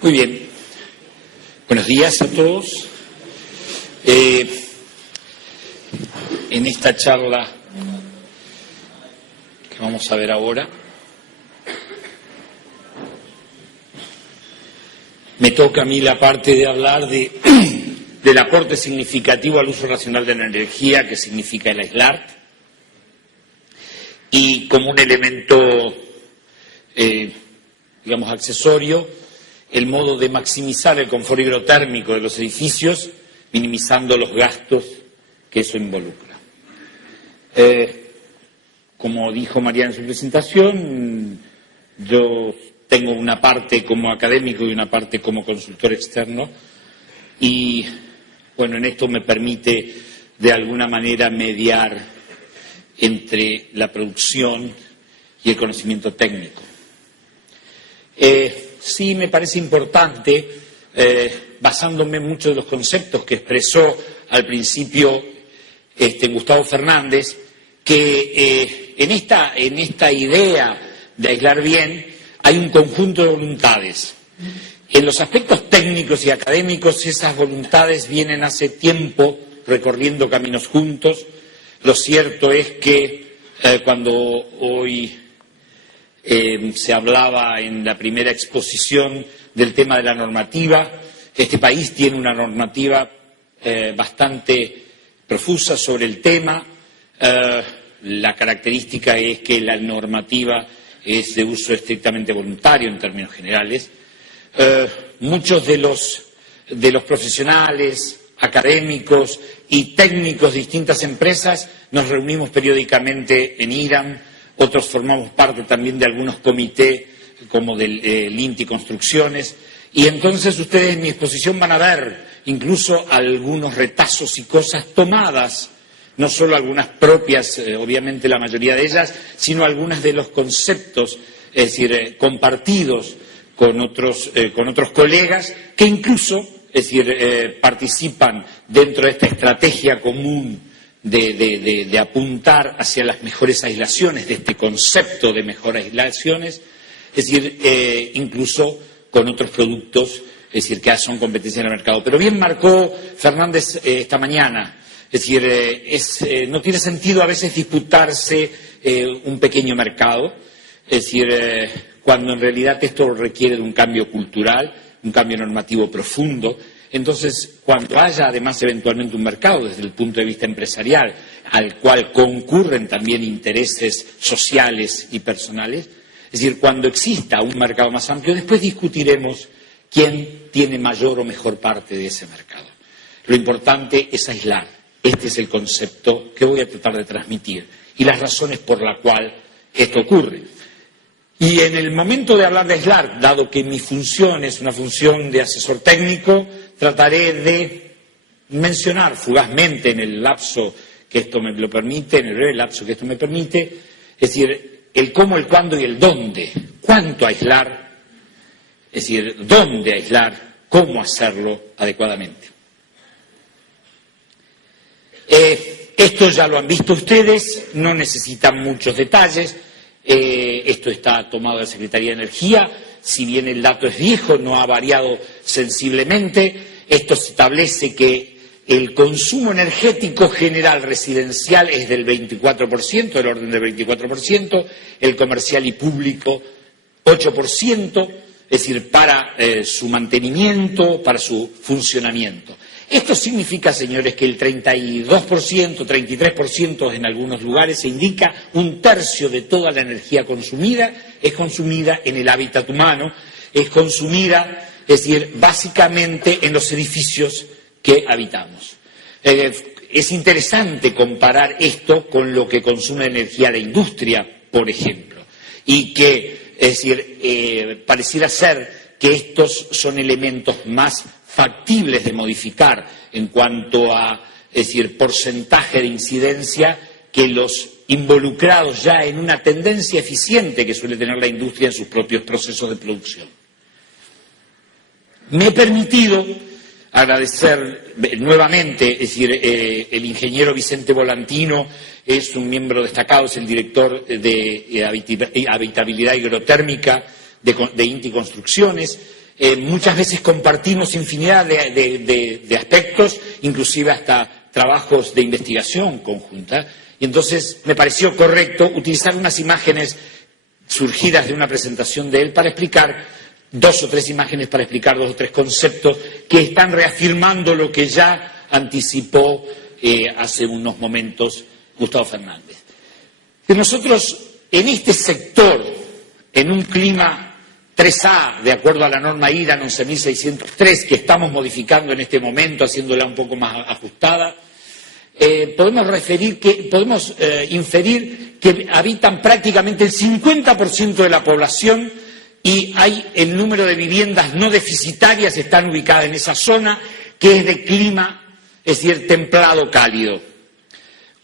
Muy bien. Buenos días a todos. En esta charla que vamos a ver ahora, me toca a mí la parte de hablar del aporte significativo al uso racional de la energía, que significa el aislar, y como un elemento, digamos, accesorio, el modo de maximizar el confort hidrotérmico de los edificios, minimizando los gastos que eso involucra. Como dijo María en su presentación, yo tengo una parte como académico y una parte como consultor externo, y bueno, en esto me permite de alguna manera mediar entre la producción y el conocimiento técnico. Sí me parece importante, basándome en muchos de los conceptos que expresó al principio Gustavo Fernández, que en esta idea de aislar bien hay un conjunto de voluntades. En los aspectos técnicos y académicos esas voluntades vienen hace tiempo recorriendo caminos juntos. Lo cierto es que cuando hoy se hablaba en la primera exposición del tema de la normativa, este país tiene una normativa bastante profusa sobre el tema. La característica es que la normativa es de uso estrictamente voluntario en términos generales. Muchos de los profesionales, académicos y técnicos de distintas empresas nos reunimos periódicamente en Irán. Otros formamos parte también de algunos comités, como del INTI Construcciones, y entonces ustedes en mi exposición van a ver incluso algunos retazos y cosas tomadas, no solo algunas propias, obviamente la mayoría de ellas, sino algunas de los conceptos, es decir, compartidos con otros colegas que incluso, es decir, participan dentro de esta estrategia común de apuntar hacia las mejores aislaciones, de este concepto de mejores aislaciones, es decir, incluso con otros productos, es decir, que son competencia en el mercado. Pero bien marcó Fernández esta mañana, es decir, no tiene sentido a veces disputarse un pequeño mercado, es decir, cuando en realidad esto requiere de un cambio cultural, un cambio normativo profundo. Entonces, cuando haya además eventualmente un mercado desde el punto de vista empresarial, al cual concurren también intereses sociales y personales, es decir, cuando exista un mercado más amplio, después discutiremos quién tiene mayor o mejor parte de ese mercado. Lo importante es aislar. Este es el concepto que voy a tratar de transmitir y las razones por las cuales esto ocurre. Y en el momento de hablar de aislar, dado que mi función es una función de asesor técnico, trataré de mencionar fugazmente en el lapso que esto me lo permite, en el breve lapso que esto me permite, es decir, el cómo, el cuándo y el dónde. Cuánto aislar, es decir, dónde aislar, cómo hacerlo adecuadamente. Esto ya lo han visto ustedes, no necesitan muchos detalles. Esto está tomado de la Secretaría de Energía, si bien el dato es viejo, no ha variado sensiblemente. Esto se establece que el consumo energético general residencial es del 24%, del orden del 24%, el comercial y público 8%, es decir, para su mantenimiento, para su funcionamiento. Esto significa, señores, que el 32%, 33% en algunos lugares se indica un tercio de toda la energía consumida es consumida en el hábitat humano, es consumida, es decir, básicamente en los edificios que habitamos. Es interesante comparar esto con lo que consume energía la industria, por ejemplo, y que, es decir, pareciera ser que estos son elementos más factibles de modificar en cuanto a, es decir, porcentaje de incidencia que los involucrados ya en una tendencia eficiente que suele tener la industria en sus propios procesos de producción. Me he permitido agradecer nuevamente, es decir, el ingeniero Vicente Volantino es un miembro destacado, es el director de habitabilidad hidrotérmica de INTI Construcciones. muchas veces compartimos infinidad de aspectos, inclusive hasta trabajos de investigación conjunta, y entonces me pareció correcto utilizar unas imágenes surgidas de una presentación de él para explicar 2 o 3 imágenes, para explicar 2 o 3 conceptos que están reafirmando lo que ya anticipó hace unos momentos Gustavo Fernández. Que nosotros en este sector, en un clima 3A, de acuerdo a la norma IRAN 11.603, que estamos modificando en este momento, haciéndola un poco más ajustada, podemos inferir que habitan prácticamente el 50% de la población y el número de viviendas no deficitarias están ubicadas en esa zona, que es de clima, es decir, templado cálido,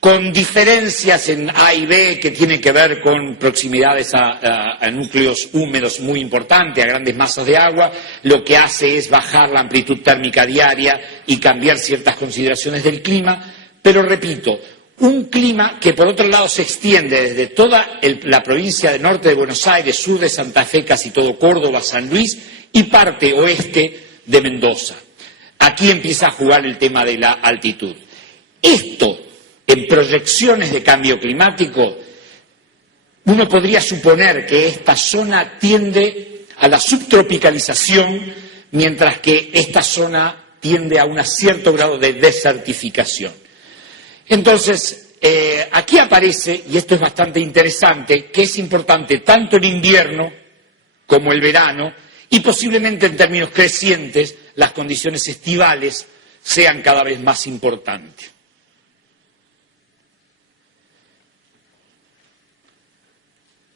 con diferencias en A y B que tienen que ver con proximidades a núcleos húmedos muy importantes, a grandes masas de agua, lo que hace es bajar la amplitud térmica diaria y cambiar ciertas consideraciones del clima, pero repito, un clima que por otro lado se extiende desde toda la provincia del norte de Buenos Aires, sur de Santa Fe, casi todo Córdoba, San Luis y parte oeste de Mendoza. Aquí empieza a jugar el tema de la altitud. Esto, en proyecciones de cambio climático, uno podría suponer que esta zona tiende a la subtropicalización, mientras que esta zona tiende a un cierto grado de desertificación. Entonces, aquí aparece, y esto es bastante interesante, que es importante tanto el invierno como el verano, y posiblemente en términos crecientes las condiciones estivales sean cada vez más importantes.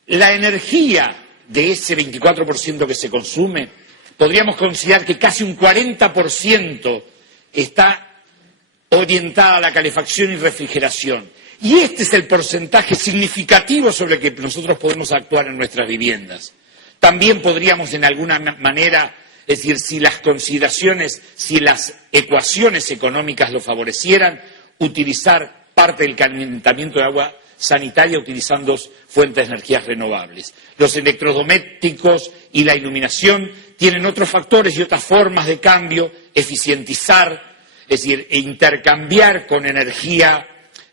La energía de ese 24% que se consume, podríamos considerar que casi un 40% está orientada a la calefacción y refrigeración. Y este es el porcentaje significativo sobre el que nosotros podemos actuar en nuestras viviendas. También podríamos en alguna manera, es decir, si las consideraciones, si las ecuaciones económicas lo favorecieran, utilizar parte del calentamiento de agua sanitaria utilizando fuentes de energías renovables. Los electrodomésticos y la iluminación tienen otros factores y otras formas de cambio, eficientizar, es decir, intercambiar con energía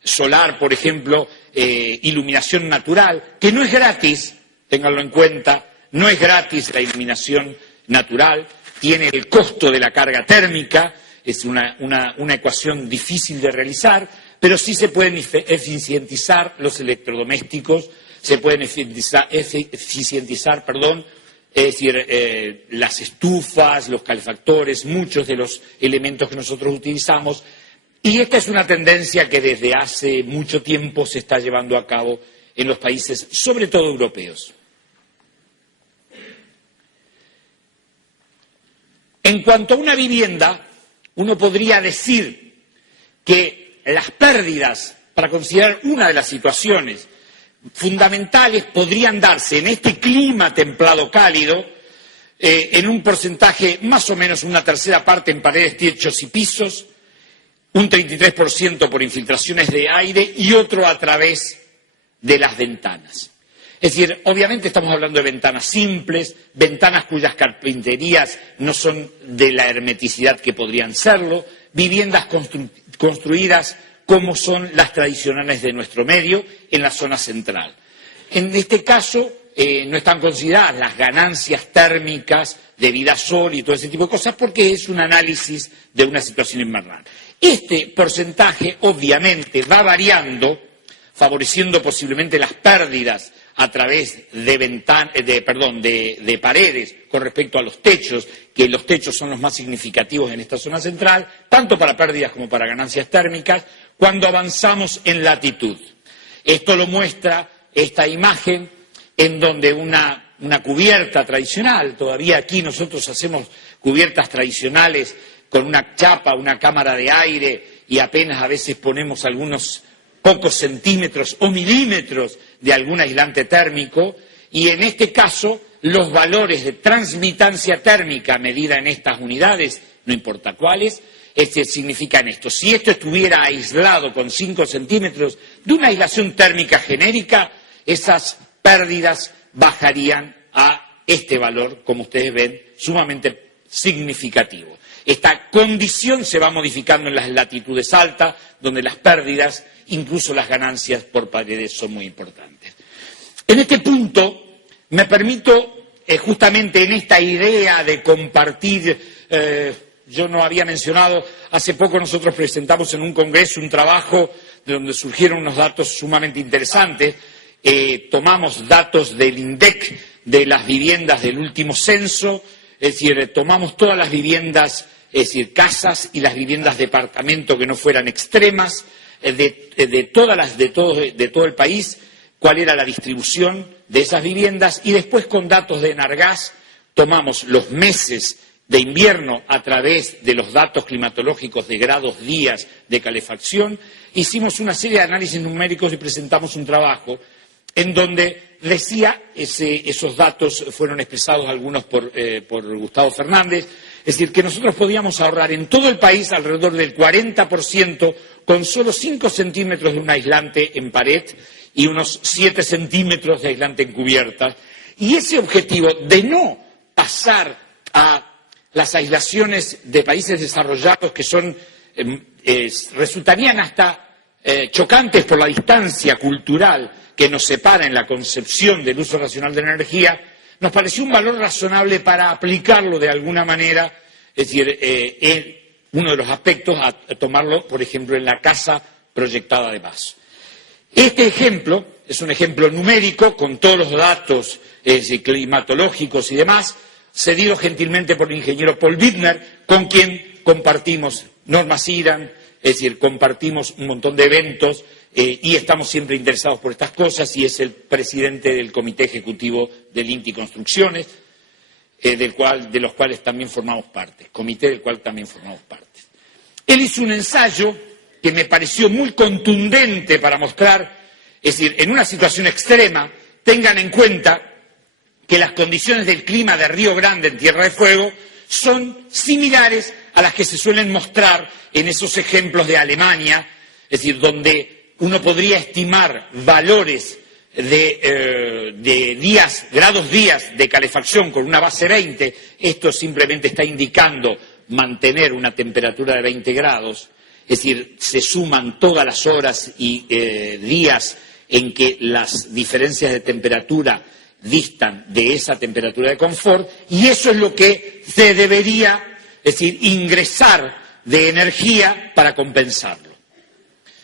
solar, por ejemplo, iluminación natural, que no es gratis, ténganlo en cuenta, no es gratis la iluminación natural, tiene el costo de la carga térmica, es una ecuación difícil de realizar, pero sí se pueden eficientizar los electrodomésticos, se pueden eficientizar, es decir, las estufas, los calefactores, muchos de los elementos que nosotros utilizamos, y esta es una tendencia que desde hace mucho tiempo se está llevando a cabo en los países, sobre todo europeos. En cuanto a una vivienda, uno podría decir que las pérdidas, para considerar una de las situaciones fundamentales, podrían darse en este clima templado cálido, en un porcentaje más o menos una tercera parte en paredes, techos y pisos, un 33% por infiltraciones de aire y otro a través de las ventanas. Es decir, obviamente estamos hablando de ventanas simples, ventanas cuyas carpinterías no son de la hermeticidad que podrían serlo, viviendas construidas como son las tradicionales de nuestro medio en la zona central. En este caso no están consideradas las ganancias térmicas debido a sol y todo ese tipo de cosas porque es un análisis de una situación invernal. Este porcentaje obviamente va variando, favoreciendo posiblemente las pérdidas a través de paredes con respecto a los techos, que los techos son los más significativos en esta zona central, tanto para pérdidas como para ganancias térmicas, cuando avanzamos en latitud. Esto lo muestra esta imagen en donde una cubierta tradicional, todavía aquí nosotros hacemos cubiertas tradicionales con una chapa, una cámara de aire y apenas a veces ponemos algunos pocos centímetros o milímetros de algún aislante térmico, y en este caso los valores de transmitancia térmica medida en estas unidades, no importa cuáles, significan esto. Si esto estuviera aislado con 5 centímetros de una aislación térmica genérica, esas pérdidas bajarían a este valor, como ustedes ven, sumamente significativo. Esta condición se va modificando en las latitudes altas, donde las pérdidas, incluso las ganancias por paredes, son muy importantes. En este punto, me permito, justamente en esta idea de compartir, yo no había mencionado, hace poco nosotros presentamos en un congreso un trabajo de donde surgieron unos datos sumamente interesantes. Tomamos datos del INDEC, de las viviendas del último censo, es decir, tomamos todas las viviendas, es decir, casas y las viviendas departamento que no fueran extremas, de todo el país, cuál era la distribución de esas viviendas, y después con datos de Enargás tomamos los meses de invierno a través de los datos climatológicos de grados, días de calefacción, hicimos una serie de análisis numéricos y presentamos un trabajo en donde decía, esos datos fueron expresados algunos por Gustavo Fernández, es decir, que nosotros podíamos ahorrar en todo el país alrededor del 40% con solo 5 centímetros de un aislante en pared y unos 7 centímetros de aislante en cubierta. Y ese objetivo de no pasar a las aislaciones de países desarrollados que son, resultarían hasta chocantes por la distancia cultural que nos separa en la concepción del uso racional de la energía, nos pareció un valor razonable para aplicarlo de alguna manera, es decir, en uno de los aspectos, a tomarlo, por ejemplo, en la casa proyectada de base. Este ejemplo es un ejemplo numérico con todos los datos climatológicos y demás, cedido gentilmente por el ingeniero Paul Bittner, con quien compartimos normas IRAN, es decir, compartimos un montón de eventos y estamos siempre interesados por estas cosas, y es el presidente del Comité Ejecutivo del INTI Construcciones, de los cuales también formamos parte, comité del cual también formamos parte. Él hizo un ensayo que me pareció muy contundente para mostrar, es decir, en una situación extrema, tengan en cuenta que las condiciones del clima de Río Grande en Tierra de Fuego son similares a las que se suelen mostrar en esos ejemplos de Alemania, es decir, donde uno podría estimar valores de grados días de calefacción con una base 20, esto simplemente está indicando mantener una temperatura de 20 grados, es decir, se suman todas las horas y días en que las diferencias de temperatura distan de esa temperatura de confort, y eso es lo que se debería, es decir, ingresar de energía para compensarlo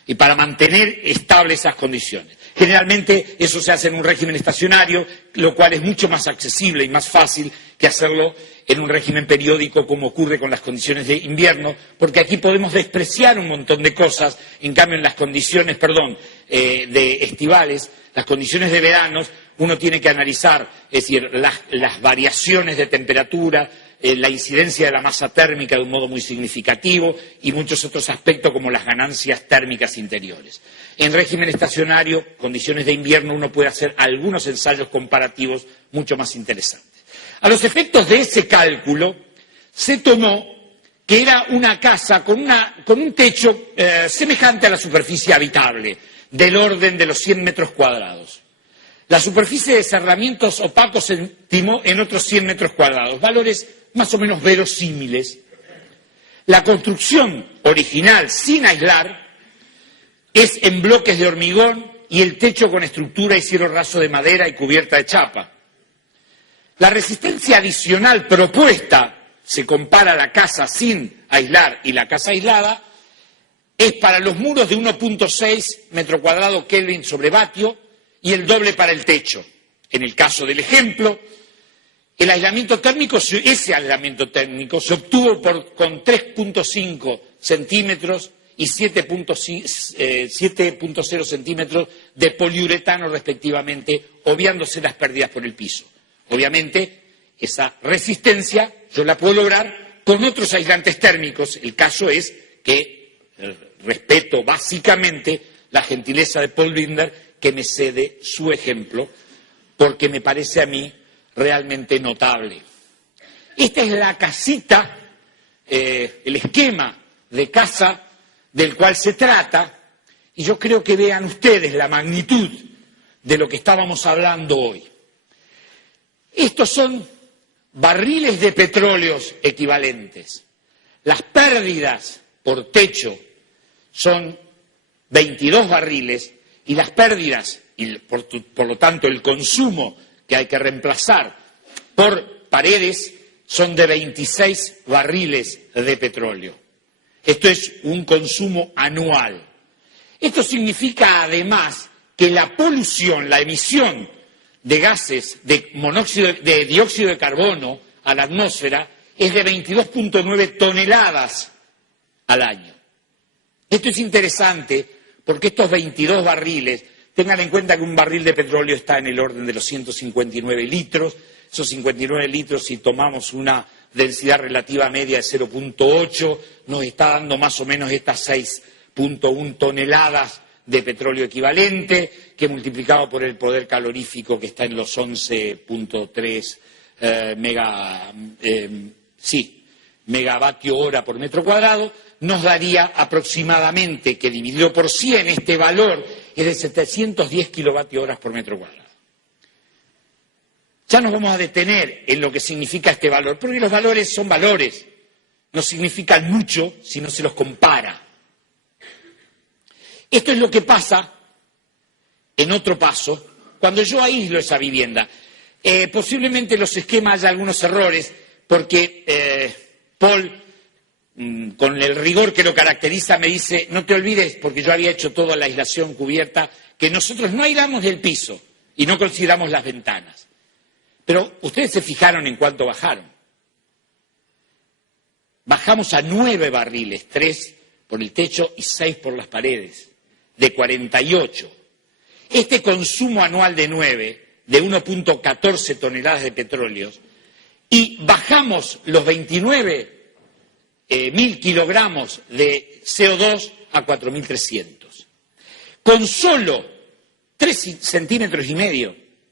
y para mantener estables esas condiciones. Generalmente eso se hace en un régimen estacionario, lo cual es mucho más accesible y más fácil que hacerlo en un régimen periódico, como ocurre con las condiciones de invierno, porque aquí podemos despreciar un montón de cosas, en cambio en las condiciones, de estivales, las condiciones de veranos, uno tiene que analizar, es decir, las variaciones de temperatura, la incidencia de la masa térmica de un modo muy significativo y muchos otros aspectos como las ganancias térmicas interiores. En régimen estacionario, condiciones de invierno, uno puede hacer algunos ensayos comparativos mucho más interesantes. A los efectos de ese cálculo, se tomó que era una casa con un techo semejante a la superficie habitable, del orden de los 100 metros cuadrados. La superficie de cerramientos opacos se estimó en otros 100 metros cuadrados, valores más o menos verosímiles. La construcción original, sin aislar, es en bloques de hormigón y el techo con estructura y cielo raso de madera y cubierta de chapa. La resistencia adicional propuesta, se compara la casa sin aislar y la casa aislada, es para los muros de 1.6 metro cuadrado Kelvin sobre vatio y el doble para el techo. En el caso del ejemplo, ese aislamiento térmico se obtuvo con 3.5 centímetros y 7.0 centímetros de poliuretano respectivamente, obviándose las pérdidas por el piso. Obviamente, esa resistencia yo la puedo lograr con otros aislantes térmicos. El caso es que respeto básicamente la gentileza de Paul Bittner, que me cede su ejemplo, porque me parece a mí realmente notable. Esta es la casita, el esquema de casa del cual se trata, y yo creo que vean ustedes la magnitud de lo que estábamos hablando hoy. Estos son barriles de petróleos equivalentes. Las pérdidas por techo son 22 barriles y las pérdidas, y por lo tanto el consumo que hay que reemplazar por paredes, son de 26 barriles de petróleo. Esto es un consumo anual. Esto significa además que la polución, la emisión de gases de dióxido de carbono a la atmósfera es de 22,9 toneladas al año. Esto es interesante porque estos 22 barriles, tengan en cuenta que un barril de petróleo está en el orden de los 159 litros, esos 59 litros, si tomamos una densidad relativa media de 0,8, nos está dando más o menos estas 6,1 toneladas de petróleo equivalente, que multiplicado por el poder calorífico que está en los 11,3 megavatio hora por metro cuadrado, nos daría aproximadamente, que dividido por 100, este valor es de 710 kilovatios horas por metro cuadrado. Ya nos vamos a detener en lo que significa este valor, porque los valores son valores, no significan mucho si no se los compara. Esto es lo que pasa en otro paso, cuando yo aíslo esa vivienda. Posiblemente en los esquemas haya algunos errores, porque Paul, con el rigor que lo caracteriza, me dice, no te olvides, porque yo había hecho toda la aislación cubierta, que nosotros no aislamos el piso y no consideramos las ventanas. Pero ustedes se fijaron en cuánto bajaron. Bajamos a 9 barriles, 3 por el techo y 6 por las paredes, de 48. Este consumo anual de 9, de 1,14 toneladas de petróleo, y bajamos los 29.000 kilogramos de CO2 a 4.300. Con solo 3,5 centímetros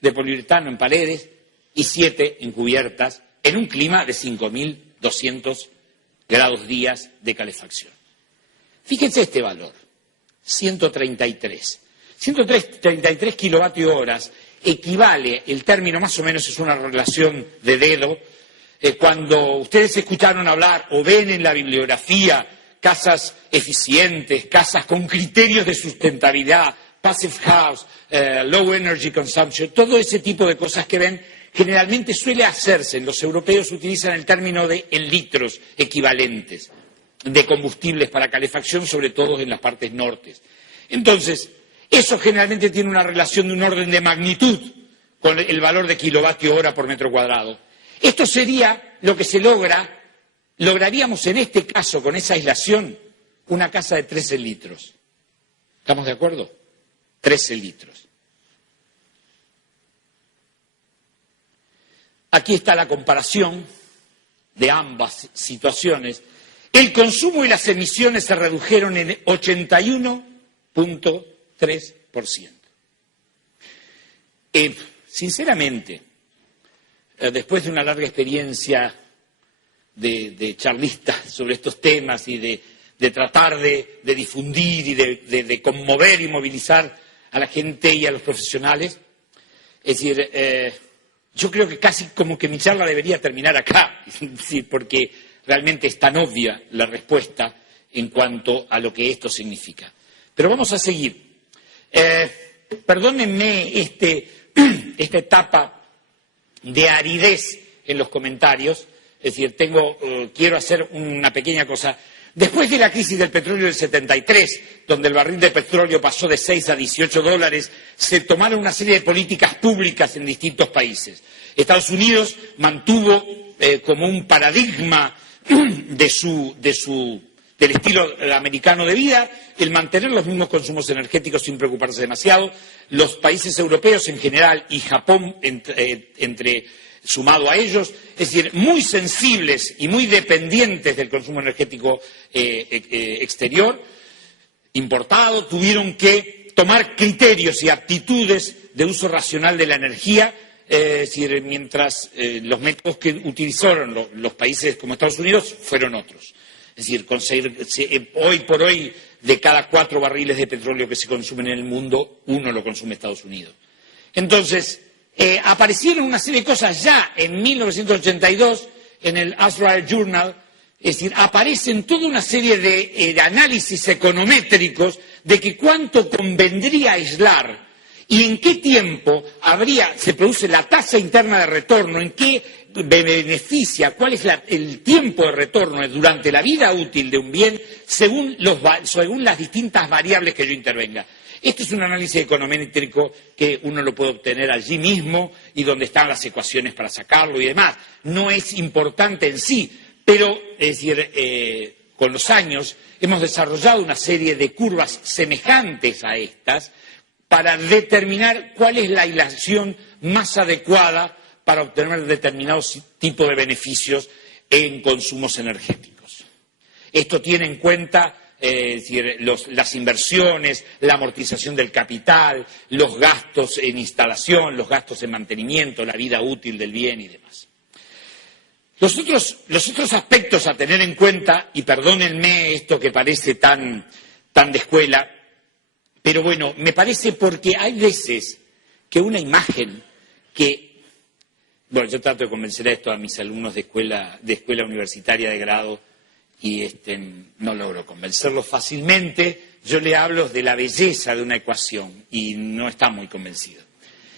de poliuretano en paredes y 7 en cubiertas, en un clima de 5.200 grados días de calefacción. Fíjense este valor, 133. 133 kilovatios horas equivale, el término más o menos es una relación de dedo. Cuando ustedes escucharon hablar o ven en la bibliografía casas eficientes, casas con criterios de sustentabilidad, passive house, low energy consumption, todo ese tipo de cosas que ven, generalmente suele hacerse. Los europeos utilizan el término de en litros equivalentes de combustibles para calefacción, sobre todo en las partes nortes. Entonces, eso generalmente tiene una relación de un orden de magnitud con el valor de kilovatio hora por metro cuadrado. Esto sería lo que lograríamos en este caso, con esa aislación, una casa de 13 litros. ¿Estamos de acuerdo? 13 litros. Aquí está la comparación de ambas situaciones. El consumo y las emisiones se redujeron en 81,3%. Sinceramente, después de una larga experiencia de charlista sobre estos temas y de tratar de difundir y de conmover y movilizar a la gente y a los profesionales, es decir, yo creo que casi como que mi charla debería terminar acá, porque realmente es tan obvia la respuesta en cuanto a lo que esto significa. Pero vamos a seguir. Perdónenme esta etapa de aridez en los comentarios, es decir, quiero hacer una pequeña cosa. Después de la crisis del petróleo del 73, donde el barril de petróleo pasó de 6 a 18 dólares, se tomaron una serie de políticas públicas en distintos países. Estados Unidos mantuvo como un paradigma del estilo americano de vida el mantener los mismos consumos energéticos sin preocuparse demasiado. Los países europeos en general y Japón sumado a ellos, es decir, muy sensibles y muy dependientes del consumo energético exterior, importado, tuvieron que tomar criterios y aptitudes de uso racional de la energía, es decir, mientras los métodos que utilizaron los países como Estados Unidos fueron otros. Es decir, hoy por hoy, de cada 4 barriles de petróleo que se consumen en el mundo, 1 lo consume Estados Unidos. Entonces, aparecieron una serie de cosas ya en 1982 en el Astral Journal, es decir, aparecen toda una serie de análisis econométricos de que cuánto convendría aislar y en qué tiempo se produce la tasa interna de retorno, en qué beneficia, cuál es el tiempo de retorno durante la vida útil de un bien según las distintas variables que yo intervenga. Esto es un análisis econométrico que uno lo puede obtener allí mismo y donde están las ecuaciones para sacarlo y demás. No es importante en sí, pero es decir, con los años hemos desarrollado una serie de curvas semejantes a estas para determinar cuál es la aislación más adecuada para obtener determinados tipos de beneficios en consumos energéticos. Esto tiene en cuenta es decir, las inversiones, la amortización del capital, los gastos en instalación, los gastos en mantenimiento, la vida útil del bien y demás. Los otros aspectos a tener en cuenta, y perdónenme esto que parece tan de escuela, pero bueno, me parece porque hay veces que una imagen que, bueno, yo trato de convencer a esto a mis alumnos de escuela universitaria de grado, y no logro convencerlos fácilmente. Yo le hablo de la belleza de una ecuación y no están muy convencidos.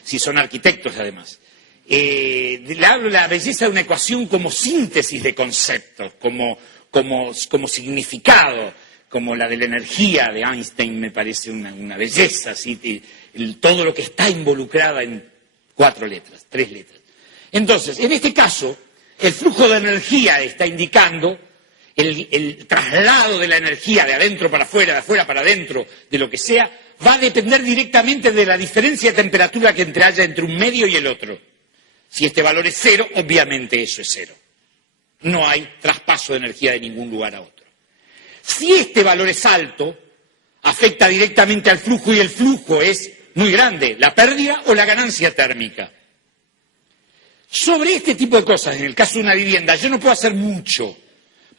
Si son arquitectos, además. Le hablo de la belleza de una ecuación como síntesis de conceptos, como significado, como la de la energía de Einstein me parece una belleza, ¿sí? Todo lo que está involucrada en 4 letras, 3 letras. Entonces, en este caso, el flujo de energía está indicando el traslado de la energía de adentro para afuera, de afuera para adentro, de lo que sea, va a depender directamente de la diferencia de temperatura que haya entre un medio y el otro. Si este valor es 0, obviamente eso es 0. No hay traspaso de energía de ningún lugar a otro. Si este valor es alto, afecta directamente al flujo y el flujo es muy grande, la pérdida o la ganancia térmica. Sobre este tipo de cosas, en el caso de una vivienda, yo no puedo hacer mucho,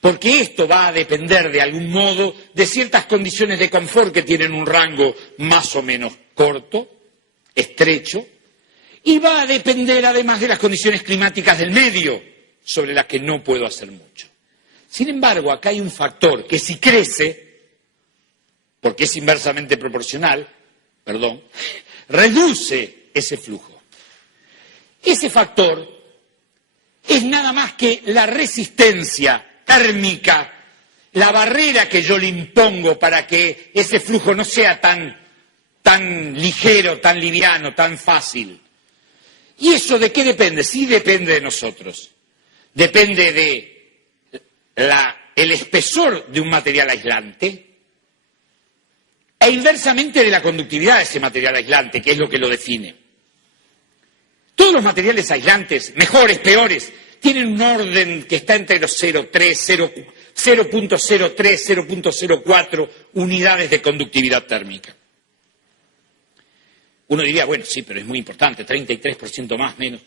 porque esto va a depender de algún modo de ciertas condiciones de confort que tienen un rango más o menos corto, estrecho, y va a depender además de las condiciones climáticas del medio, sobre las que no puedo hacer mucho. Sin embargo, acá hay un factor que si crece, porque es inversamente proporcional, reduce ese flujo. Ese factor es nada más que la resistencia térmica, la barrera que yo le impongo para que ese flujo no sea tan ligero, tan liviano, tan fácil. ¿Y eso de qué depende? Sí depende de nosotros. Depende el espesor de un material aislante e inversamente de la conductividad de ese material aislante, que es lo que lo define. Todos los materiales aislantes, mejores, peores, tienen un orden que está entre los 0,3, 0.03, 0.04 unidades de conductividad térmica. Uno diría, bueno, sí, pero es muy importante, 33% más, menos.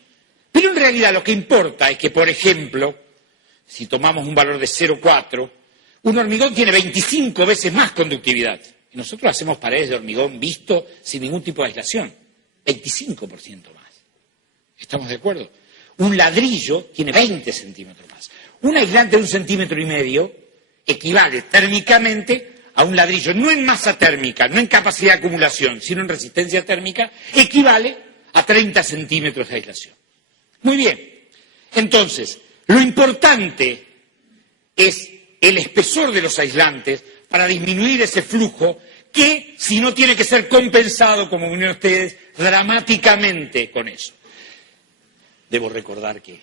Pero en realidad lo que importa es que, por ejemplo, si tomamos un valor de 0,4, un hormigón tiene 25 veces más conductividad. Y nosotros hacemos paredes de hormigón visto sin ningún tipo de aislación, 25% más. ¿Estamos de acuerdo? Un ladrillo tiene 20 centímetros más. Un aislante de 1,5 centímetros equivale térmicamente a un ladrillo, no en masa térmica, no en capacidad de acumulación, sino en resistencia térmica, equivale a 30 centímetros de aislación. Muy bien. Entonces, lo importante es el espesor de los aislantes para disminuir ese flujo que, si no tiene que ser compensado, como vinieron ustedes, dramáticamente con eso. Debo recordar que...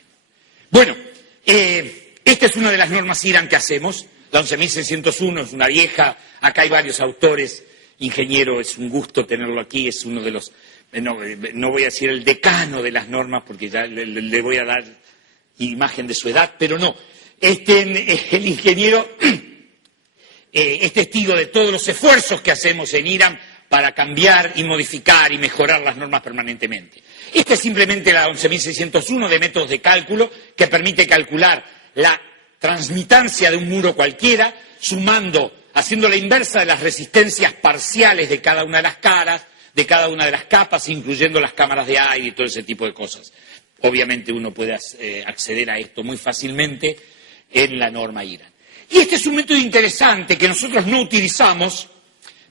Bueno, esta es una de las normas IRAM que hacemos, la 11.601, es una vieja, acá hay varios autores, ingeniero, es un gusto tenerlo aquí, es uno de los, no voy a decir el decano de las normas, porque ya le voy a dar imagen de su edad, pero no, el ingeniero es testigo de todos los esfuerzos que hacemos en IRAM para cambiar y modificar y mejorar las normas permanentemente. Esta es simplemente la 11.601 de métodos de cálculo que permite calcular la transmitancia de un muro cualquiera, haciendo la inversa de las resistencias parciales de cada una de las caras, de cada una de las capas, incluyendo las cámaras de aire y todo ese tipo de cosas. Obviamente uno puede acceder a esto muy fácilmente en la norma IRA. Y este es un método interesante que nosotros no utilizamos,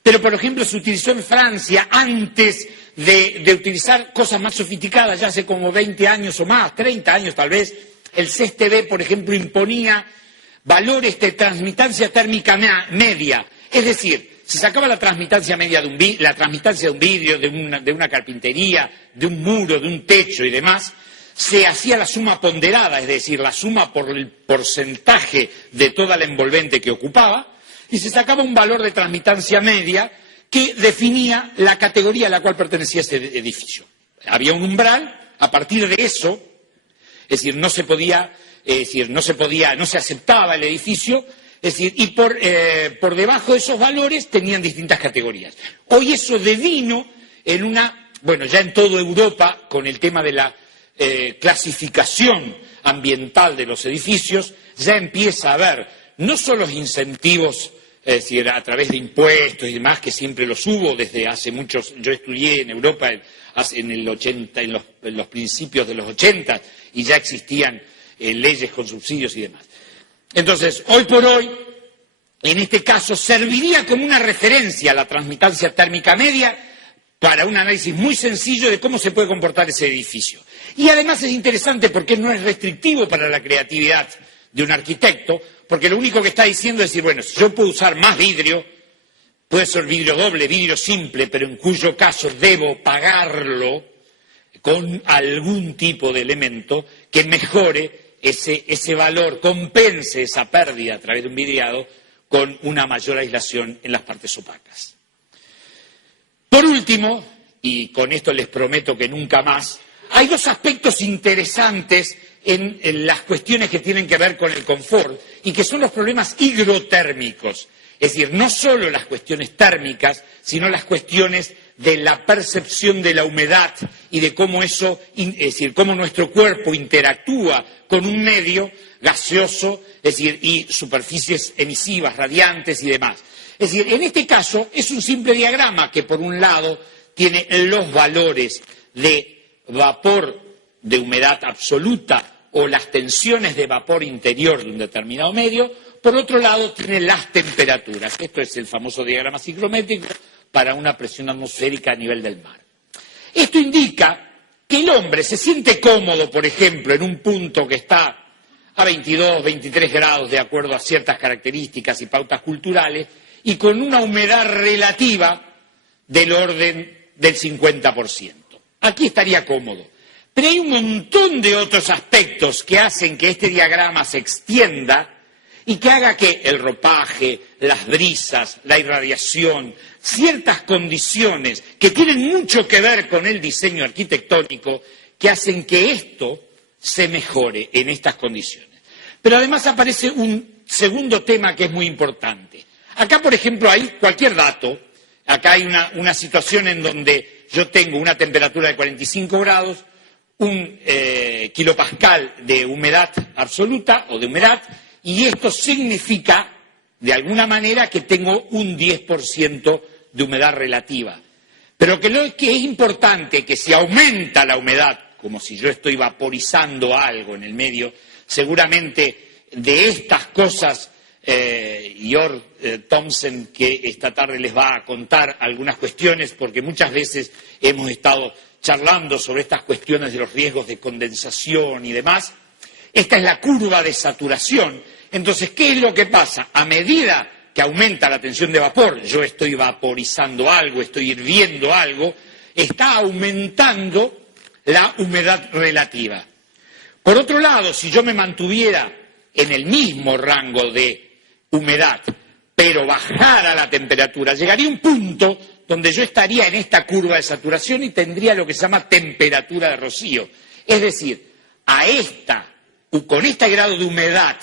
pero por ejemplo se utilizó en Francia antes de utilizar cosas más sofisticadas, ya hace como 20 años o más, 30 años tal vez. El CSTB, por ejemplo, imponía valores de transmitancia térmica media, es decir, se sacaba la transmitancia media de un vidrio, de una carpintería, de un muro, de un techo y demás, se hacía la suma ponderada, es decir, la suma por el porcentaje de toda la envolvente que ocupaba, y se sacaba un valor de transmitancia media que definía la categoría a la cual pertenecía ese edificio. Había un umbral, a partir de eso, es decir, no se aceptaba el edificio, es decir, y por debajo de esos valores tenían distintas categorías. Hoy eso devino en ya en toda Europa, con el tema de la clasificación ambiental de los edificios, ya empieza a haber no solo incentivos, es decir, a través de impuestos y demás, que siempre los hubo desde hace muchos. Yo estudié en Europa en los principios de los 80 y ya existían leyes con subsidios y demás. Entonces, hoy por hoy, en este caso, serviría como una referencia a la transmitancia térmica media para un análisis muy sencillo de cómo se puede comportar ese edificio. Y además es interesante porque no es restrictivo para la creatividad de un arquitecto, porque lo único que está diciendo es decir, bueno, si yo puedo usar más vidrio, puede ser vidrio doble, vidrio simple, pero en cuyo caso debo pagarlo con algún tipo de elemento que mejore ese valor, compense esa pérdida a través de un vidriado con una mayor aislación en las partes opacas. Por último, y con esto les prometo que nunca más, hay dos aspectos interesantes en las cuestiones que tienen que ver con el confort y que son los problemas higrotérmicos. Es decir, no solo las cuestiones térmicas, sino las cuestiones de la percepción de la humedad y de cómo eso, es decir, cómo nuestro cuerpo interactúa con un medio gaseoso, es decir, y superficies emisivas, radiantes y demás. Es decir, en este caso es un simple diagrama que por un lado tiene los valores de vapor de humedad absoluta o las tensiones de vapor interior de un determinado medio, por otro lado tiene las temperaturas. Esto es el famoso diagrama ciclométrico para una presión atmosférica a nivel del mar. Esto indica que el hombre se siente cómodo, por ejemplo, en un punto que está a 22, 23 grados de acuerdo a ciertas características y pautas culturales y con una humedad relativa del orden del 50%. Aquí estaría cómodo. Pero hay un montón de otros aspectos que hacen que este diagrama se extienda y que haga que el ropaje, las brisas, la irradiación, ciertas condiciones que tienen mucho que ver con el diseño arquitectónico, que hacen que esto se mejore en estas condiciones. Pero además aparece un segundo tema que es muy importante. Acá, por ejemplo, hay cualquier dato. Acá hay una situación en donde yo tengo una temperatura de 45 grados, un kilopascal de humedad absoluta o de humedad, y esto significa, de alguna manera, que tengo un 10% de humedad relativa. Pero que lo que es importante, que si aumenta la humedad, como si yo estoy vaporizando algo en el medio, seguramente de estas cosas, Georg Thomsen, que esta tarde les va a contar algunas cuestiones, porque muchas veces hemos estado charlando sobre estas cuestiones de los riesgos de condensación y demás. Esta es la curva de saturación. Entonces, ¿qué es lo que pasa? A medida que aumenta la tensión de vapor, yo estoy vaporizando algo, estoy hirviendo algo, está aumentando la humedad relativa. Por otro lado, si yo me mantuviera en el mismo rango de humedad, pero bajara la temperatura, llegaría a un punto donde yo estaría en esta curva de saturación y tendría lo que se llama temperatura de rocío. Es decir, con este grado de humedad,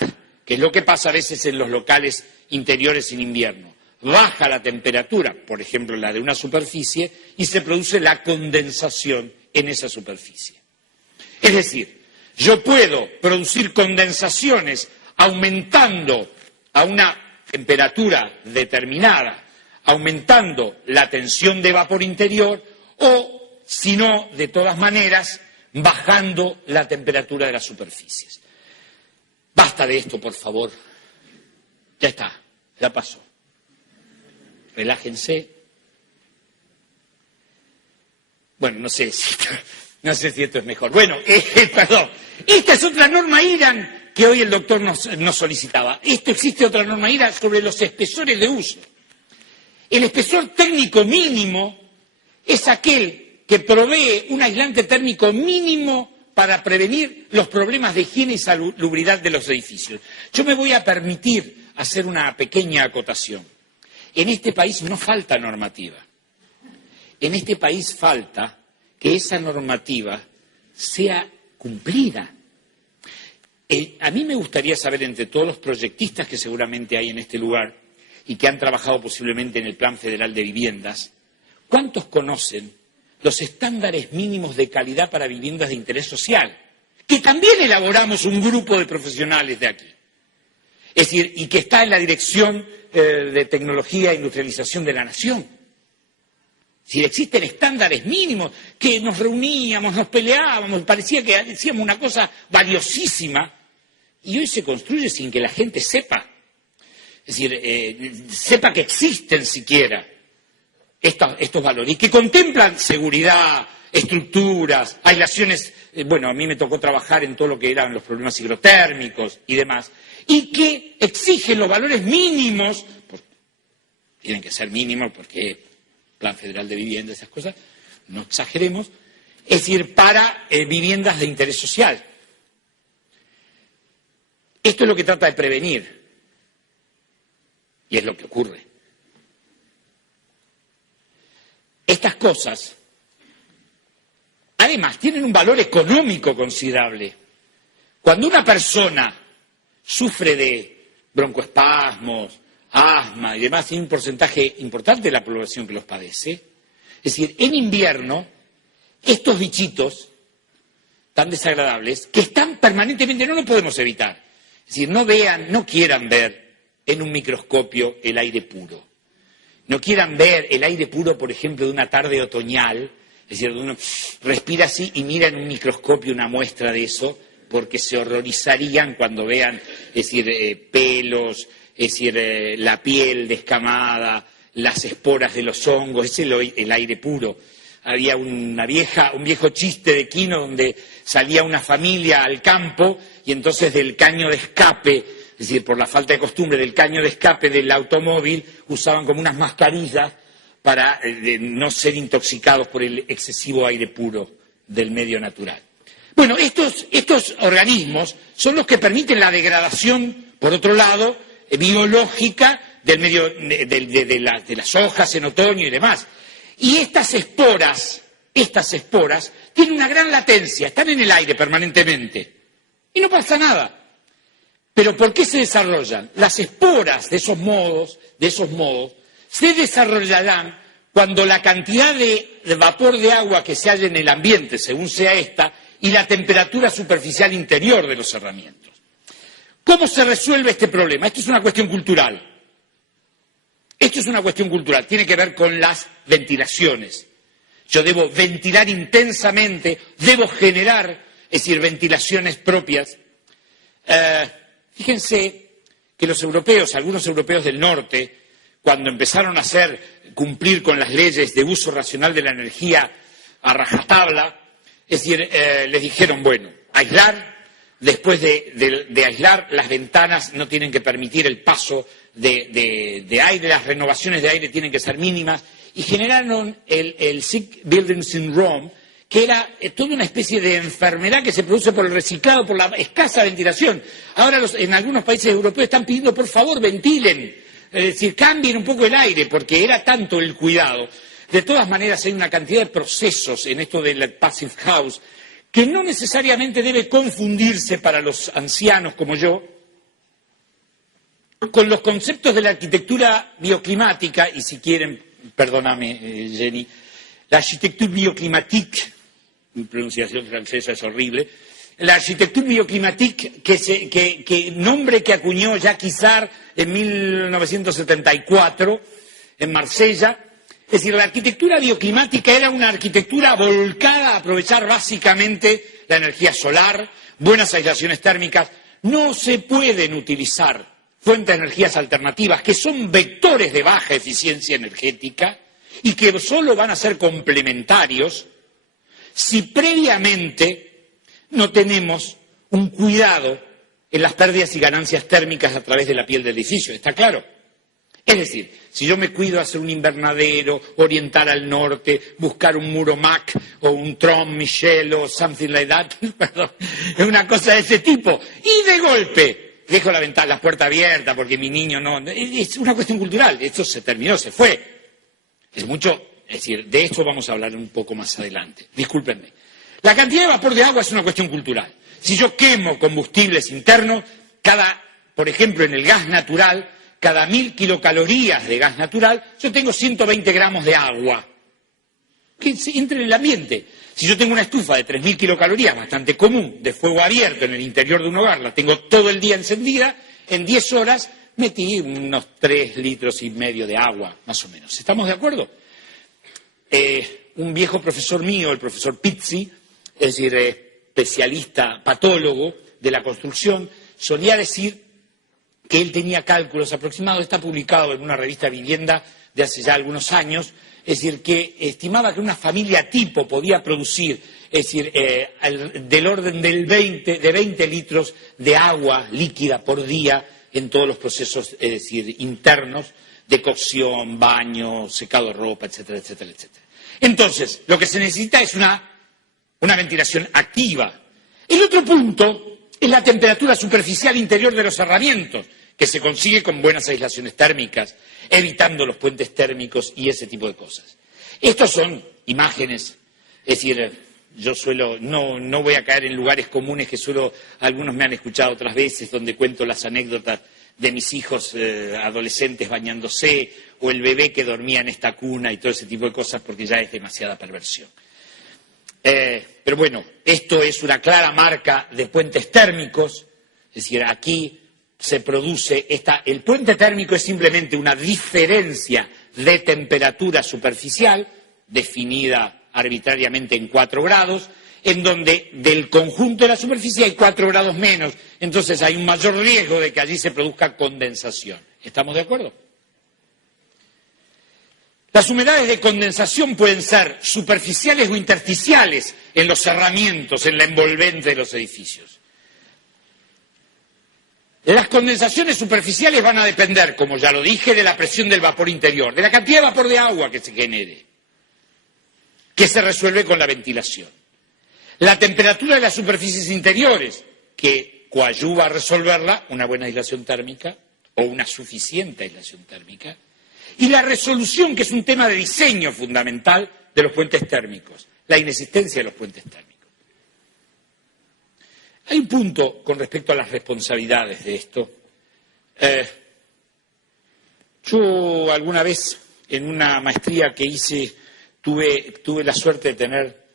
que es lo que pasa a veces en los locales interiores en invierno, baja la temperatura, por ejemplo la de una superficie, y se produce la condensación en esa superficie. Es decir, yo puedo producir condensaciones aumentando a una temperatura determinada, aumentando la tensión de vapor interior o, si no, de todas maneras, bajando la temperatura de las superficies. Basta de esto, por favor. Ya está, ya pasó. Relájense. Bueno, no sé si esto es mejor. Bueno, perdón. Esta es otra norma IRAN que hoy el doctor nos solicitaba. Existe otra norma IRAN sobre los espesores de uso. El espesor técnico mínimo es aquel que provee un aislante térmico mínimo para prevenir los problemas de higiene y salubridad de los edificios. Yo me voy a permitir hacer una pequeña acotación. En este país no falta normativa. En este país falta que esa normativa sea cumplida. A mí me gustaría saber, entre todos los proyectistas que seguramente hay en este lugar y que han trabajado posiblemente en el Plan Federal de Viviendas, ¿cuántos conocen los estándares mínimos de calidad para viviendas de interés social? Que también elaboramos un grupo de profesionales de aquí. Es decir, y que está en la Dirección de Tecnología e Industrialización de la Nación. Es decir, existen estándares mínimos que nos reuníamos, nos peleábamos, parecía que hacíamos una cosa valiosísima, y hoy se construye sin que la gente sepa. Es decir, sepa que existen siquiera estos valores, y que contemplan seguridad, estructuras, aislaciones. Bueno, a mí me tocó trabajar en todo lo que eran los problemas hidrotérmicos y demás, y que exigen los valores mínimos, pues, tienen que ser mínimos porque Plan Federal de Vivienda, esas cosas, no exageremos, es decir, para viviendas de interés social. Esto es lo que trata de prevenir, y es lo que ocurre. Estas cosas, además, tienen un valor económico considerable. Cuando una persona sufre de broncoespasmos, asma y demás, hay un porcentaje importante de la población que los padece. Es decir, en invierno, estos bichitos tan desagradables, que están permanentemente, no lo podemos evitar. Es decir, no quieran ver en un microscopio el aire puro. No quieran ver el aire puro, por ejemplo, de una tarde otoñal. Es decir, uno respira así y mira en un microscopio una muestra de eso, porque se horrorizarían cuando vean, es decir, pelos, es decir, la piel descamada, las esporas de los hongos. Ese es el aire puro. Había un viejo chiste de Quino donde salía una familia al campo y entonces del caño de escape, es decir, por la falta de costumbre del caño de escape del automóvil, usaban como unas mascarillas para no ser intoxicados por el excesivo aire puro del medio natural. Bueno, estos organismos son los que permiten la degradación, por otro lado, biológica del medio de las hojas en otoño y demás. Y estas esporas tienen una gran latencia, están en el aire permanentemente y no pasa nada. Pero ¿por qué se desarrollan? Las esporas de esos modos se desarrollarán cuando la cantidad de vapor de agua que se halla en el ambiente, según sea esta, y la temperatura superficial interior de los cerramientos. ¿Cómo se resuelve este problema? Esto es una cuestión cultural. Tiene que ver con las ventilaciones. Yo debo ventilar intensamente, debo generar, es decir, ventilaciones propias. Fíjense que los europeos, algunos europeos del norte, cuando empezaron a cumplir con las leyes de uso racional de la energía a rajatabla, es decir, les dijeron, bueno, aislar, después de aislar, las ventanas no tienen que permitir el paso de aire, las renovaciones de aire tienen que ser mínimas, y generaron el Sick Building Syndrome, que era toda una especie de enfermedad que se produce por el reciclado, por la escasa ventilación. Ahora en algunos países europeos están pidiendo, por favor, ventilen, es decir, cambien un poco el aire, porque era tanto el cuidado. De todas maneras, hay una cantidad de procesos en esto del Passive House que no necesariamente debe confundirse para los ancianos como yo con los conceptos de la arquitectura bioclimática, y si quieren, perdóname, Jenny, la arquitectura bioclimatique, mi pronunciación francesa es horrible, la arquitectura bioclimatique, nombre que acuñó Jacques Issard en 1974, en Marsella. Es decir, la arquitectura bioclimática era una arquitectura volcada a aprovechar básicamente la energía solar, buenas aislaciones térmicas. No se pueden utilizar fuentes de energías alternativas que son vectores de baja eficiencia energética y que solo van a ser complementarios si previamente no tenemos un cuidado en las pérdidas y ganancias térmicas a través de la piel del edificio. ¿Está claro? Es decir, si yo me cuido hacer un invernadero, orientar al norte, buscar un muro MAC o un Trump Michel o something like that, perdón, es una cosa de ese tipo, y de golpe dejo la puerta abierta porque mi niño no... Es una cuestión cultural, esto se terminó, se fue. Es decir, de esto vamos a hablar un poco más adelante. Discúlpenme. La cantidad de vapor de agua es una cuestión cultural. Si yo quemo combustibles internos, por ejemplo, en el gas natural, cada 1000 kilocalorías de gas natural, yo tengo 120 gramos de agua que entra en el ambiente. Si yo tengo una estufa de 3000 kilocalorías, bastante común, de fuego abierto en el interior de un hogar, la tengo todo el día encendida, en 10 horas metí unos 3,5 litros de agua, más o menos. ¿Estamos de acuerdo? Un viejo profesor mío, el profesor Pizzi, es decir, especialista, patólogo de la construcción, solía decir que él tenía cálculos aproximados, está publicado en una revista Vivienda de hace ya algunos años, es decir, que estimaba que una familia tipo podía producir, es decir, del orden de 20 litros de agua líquida por día en todos los procesos, es decir, internos, de cocción, baño, secado de ropa, etcétera, etcétera, etcétera. Entonces, lo que se necesita es una ventilación activa. El otro punto es la temperatura superficial interior de los cerramientos, que se consigue con buenas aislaciones térmicas, evitando los puentes térmicos y ese tipo de cosas. Estos son imágenes, es decir, yo no voy a caer en lugares comunes que algunos me han escuchado otras veces, donde cuento las anécdotas de mis hijos adolescentes bañándose, o el bebé que dormía en esta cuna y todo ese tipo de cosas, porque ya es demasiada perversión. Pero bueno, esto es una clara marca de puentes térmicos, es decir, aquí se produce el puente térmico es simplemente una diferencia de temperatura superficial, definida arbitrariamente en 4 grados, en donde del conjunto de la superficie hay 4 grados menos, entonces hay un mayor riesgo de que allí se produzca condensación. ¿Estamos de acuerdo? Las humedades de condensación pueden ser superficiales o intersticiales en los cerramientos, en la envolvente de los edificios. Las condensaciones superficiales van a depender, como ya lo dije, de la presión del vapor interior, de la cantidad de vapor de agua que se genere, que se resuelve con la ventilación. La temperatura de las superficies interiores, que coadyuva a resolverla una buena aislación térmica o una suficiente aislación térmica. Y la resolución, que es un tema de diseño fundamental de los puentes térmicos, la inexistencia de los puentes térmicos. Hay un punto con respecto a las responsabilidades de esto. Yo alguna vez, en una maestría que hice, tuve la suerte de tener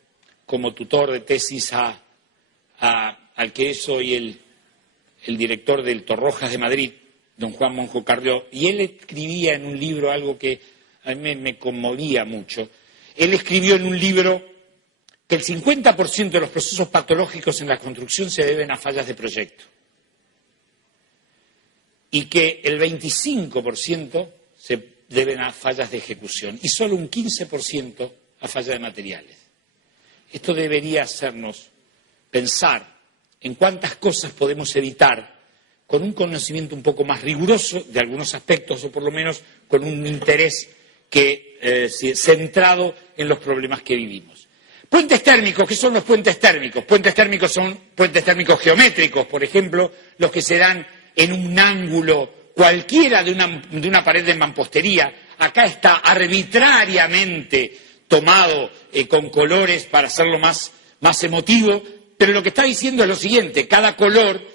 como tutor de tesis al que es hoy el director del Torrojas de Madrid, don Juan Monjo Carrió, y él escribía en un libro algo que a mí me conmovía mucho. Él escribió en un libro que el 50% de los procesos patológicos en la construcción se deben a fallas de proyecto y que el 25% se deben a fallas de ejecución y solo un 15% a fallas de materiales. Esto debería hacernos pensar en cuántas cosas podemos evitar con un conocimiento un poco más riguroso de algunos aspectos o por lo menos con un interés centrado en los problemas que vivimos. Puentes térmicos, ¿qué son los puentes térmicos? Puentes térmicos son puentes térmicos geométricos, por ejemplo, los que se dan en un ángulo cualquiera de una pared de mampostería. Acá está arbitrariamente tomado con colores para hacerlo más emotivo, pero lo que está diciendo es lo siguiente: cada color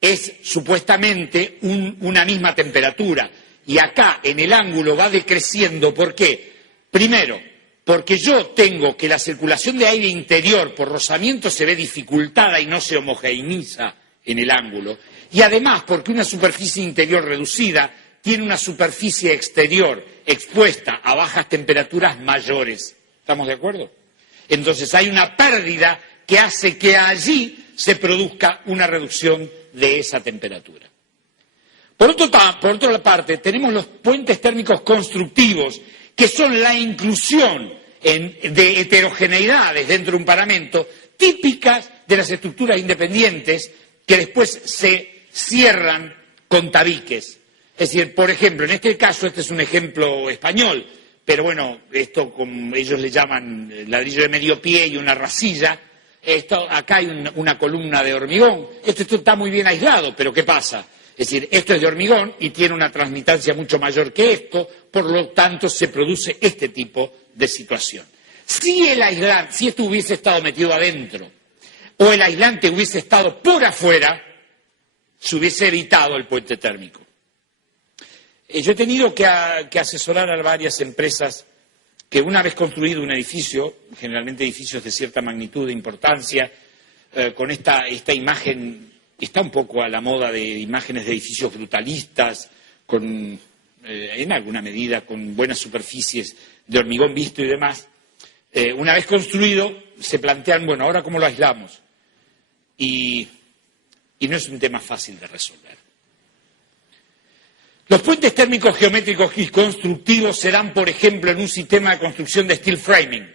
es supuestamente una misma temperatura y acá en el ángulo va decreciendo. ¿Por qué? Primero, porque yo tengo que la circulación de aire interior por rozamiento se ve dificultada y no se homogeneiza en el ángulo, y además porque una superficie interior reducida tiene una superficie exterior expuesta a bajas temperaturas mayores. ¿Estamos de acuerdo? Entonces hay una pérdida que hace que allí se produzca una reducción de esa temperatura. Por otra parte, tenemos los puentes térmicos constructivos, que son la inclusión de heterogeneidades dentro de un paramento, típicas de las estructuras independientes que después se cierran con tabiques. Es decir, por ejemplo, en este caso, este es un ejemplo español, pero bueno, esto como ellos le llaman ladrillo de medio pie y una racilla. Acá hay una columna de hormigón. Esto está muy bien aislado, pero ¿qué pasa? Es decir, esto es de hormigón y tiene una transmitancia mucho mayor que esto, por lo tanto se produce este tipo de situación. Si esto hubiese estado metido adentro o el aislante hubiese estado por afuera, se hubiese evitado el puente térmico. Yo he tenido que asesorar a varias empresas que una vez construido un edificio, generalmente edificios de cierta magnitud e importancia, con esta imagen, está un poco a la moda de imágenes de edificios brutalistas, en alguna medida con buenas superficies de hormigón visto y demás. Una vez construido, se plantean, bueno, ¿ahora cómo lo aislamos? Y no es un tema fácil de resolver. Los puentes térmicos geométricos y constructivos se dan, por ejemplo, en un sistema de construcción de steel framing.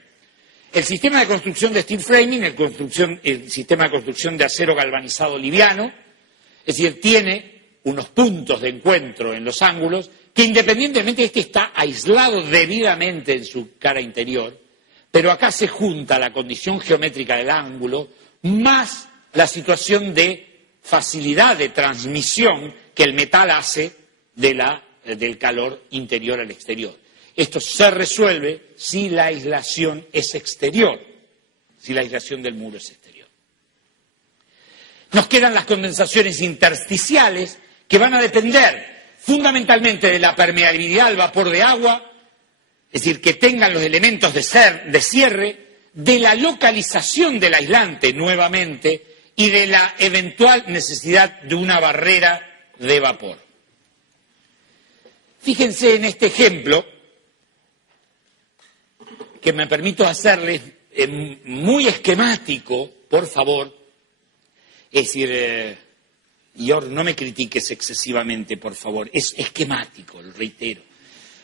El sistema de construcción de steel framing, el sistema de construcción de acero galvanizado liviano, es decir, tiene unos puntos de encuentro en los ángulos que independientemente de está aislado debidamente en su cara interior, pero acá se junta la condición geométrica del ángulo más la situación de facilidad de transmisión que el metal hace del calor interior al exterior. Esto se resuelve si la aislación es exterior, si la aislación del muro es exterior. Nos quedan las condensaciones intersticiales, que van a depender fundamentalmente de la permeabilidad al vapor de agua, es decir, que tengan los elementos de cierre, de la localización del aislante nuevamente y de la eventual necesidad de una barrera de vapor. Fíjense en este ejemplo, que me permito hacerles muy esquemático, por favor. Es decir, George, no me critiques excesivamente, por favor, es esquemático, lo reitero.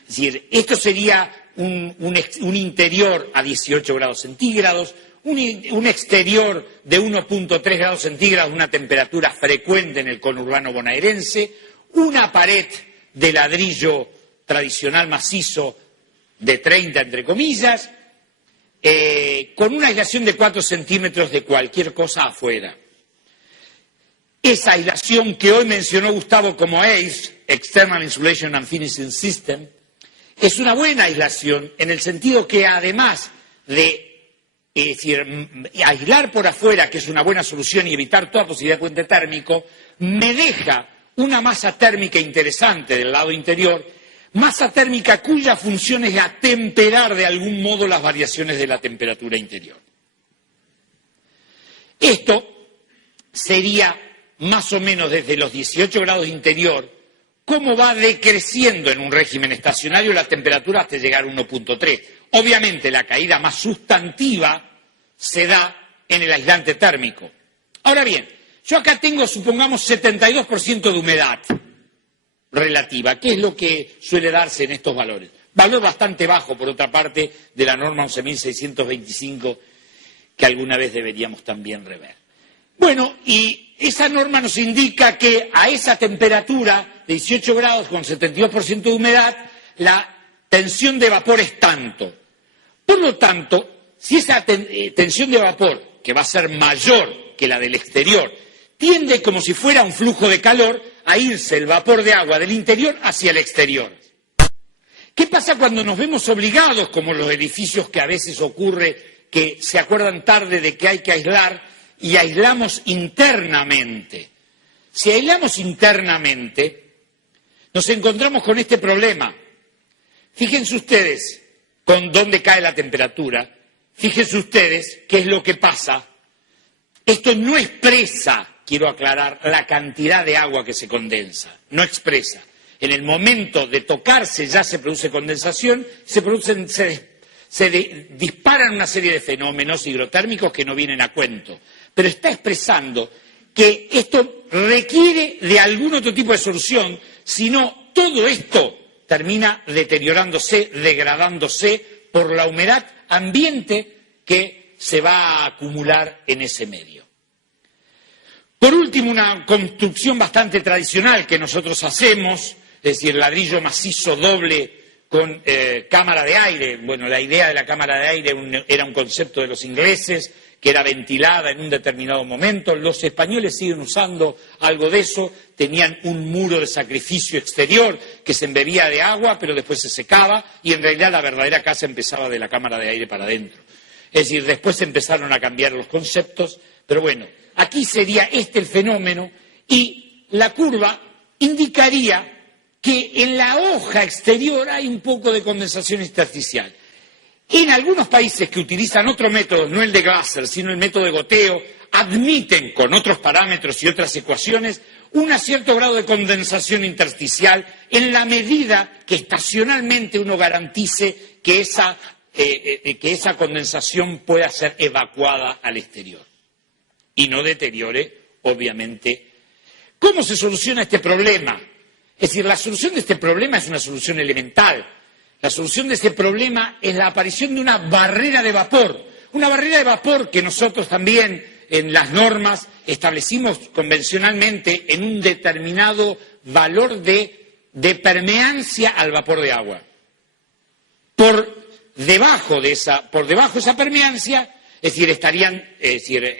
Es decir, esto sería un interior a 18 grados centígrados, un exterior de 1.3 grados centígrados, una temperatura frecuente en el conurbano bonaerense, una pared de ladrillo tradicional macizo de 30, entre comillas, con una aislación de 4 centímetros de cualquier cosa afuera. Esa aislación que hoy mencionó Gustavo como AIS, External Insulation and Finishing System, es una buena aislación en el sentido que además de aislar por afuera, que es una buena solución y evitar toda posibilidad de puente térmico, me deja una masa térmica interesante del lado interior, masa térmica cuya función es atemperar de algún modo las variaciones de la temperatura interior. Esto sería más o menos desde los 18 grados interior, cómo va decreciendo en un régimen estacionario la temperatura hasta llegar a 1.3. Obviamente la caída más sustantiva se da en el aislante térmico. Ahora bien, yo acá tengo, supongamos, 72% de humedad relativa, que es lo que suele darse en estos valores. Valor bastante bajo, por otra parte, de la norma 11.625, que alguna vez deberíamos también rever. Bueno, y esa norma nos indica que a esa temperatura de 18 grados con 72% de humedad, la tensión de vapor es tanto. Por lo tanto, si esa tensión de vapor, que va a ser mayor que la del exterior, tiende como si fuera un flujo de calor a irse el vapor de agua del interior hacia el exterior. ¿Qué pasa cuando nos vemos obligados, como los edificios que a veces ocurre, que se acuerdan tarde de que hay que aislar y aislamos internamente? Si aislamos internamente, nos encontramos con este problema. Fíjense ustedes con dónde cae la temperatura, fíjense ustedes qué es lo que pasa. Esto no expresa, quiero aclarar, la cantidad de agua que se condensa, no expresa. En el momento de tocarse ya se produce condensación, disparan una serie de fenómenos hidrotérmicos que no vienen a cuento. Pero está expresando que esto requiere de algún otro tipo de solución, si no todo esto termina deteriorándose, degradándose por la humedad ambiente que se va a acumular en ese medio. Por último, una construcción bastante tradicional que nosotros hacemos, es decir, ladrillo macizo doble con cámara de aire. Bueno, la idea de la cámara de aire era un concepto de los ingleses, que era ventilada en un determinado momento. Los españoles siguen usando algo de eso, tenían un muro de sacrificio exterior que se embebía de agua, pero después se secaba, y en realidad la verdadera casa empezaba de la cámara de aire para adentro. Es decir, después empezaron a cambiar los conceptos, pero bueno, aquí sería este el fenómeno, y la curva indicaría que en la hoja exterior hay un poco de condensación intersticial. En algunos países que utilizan otro método, no el de Glasser, sino el método de goteo, admiten con otros parámetros y otras ecuaciones un cierto grado de condensación intersticial en la medida que estacionalmente uno garantice que esa condensación pueda ser evacuada al exterior y no deteriore, obviamente. ¿Cómo se soluciona este problema? Es decir, la solución de este problema es una solución elemental. La solución de este problema es la aparición de una barrera de vapor que nosotros también en las normas establecimos convencionalmente en un determinado valor de permeancia al vapor de agua. Por debajo de esa permeancia, es decir,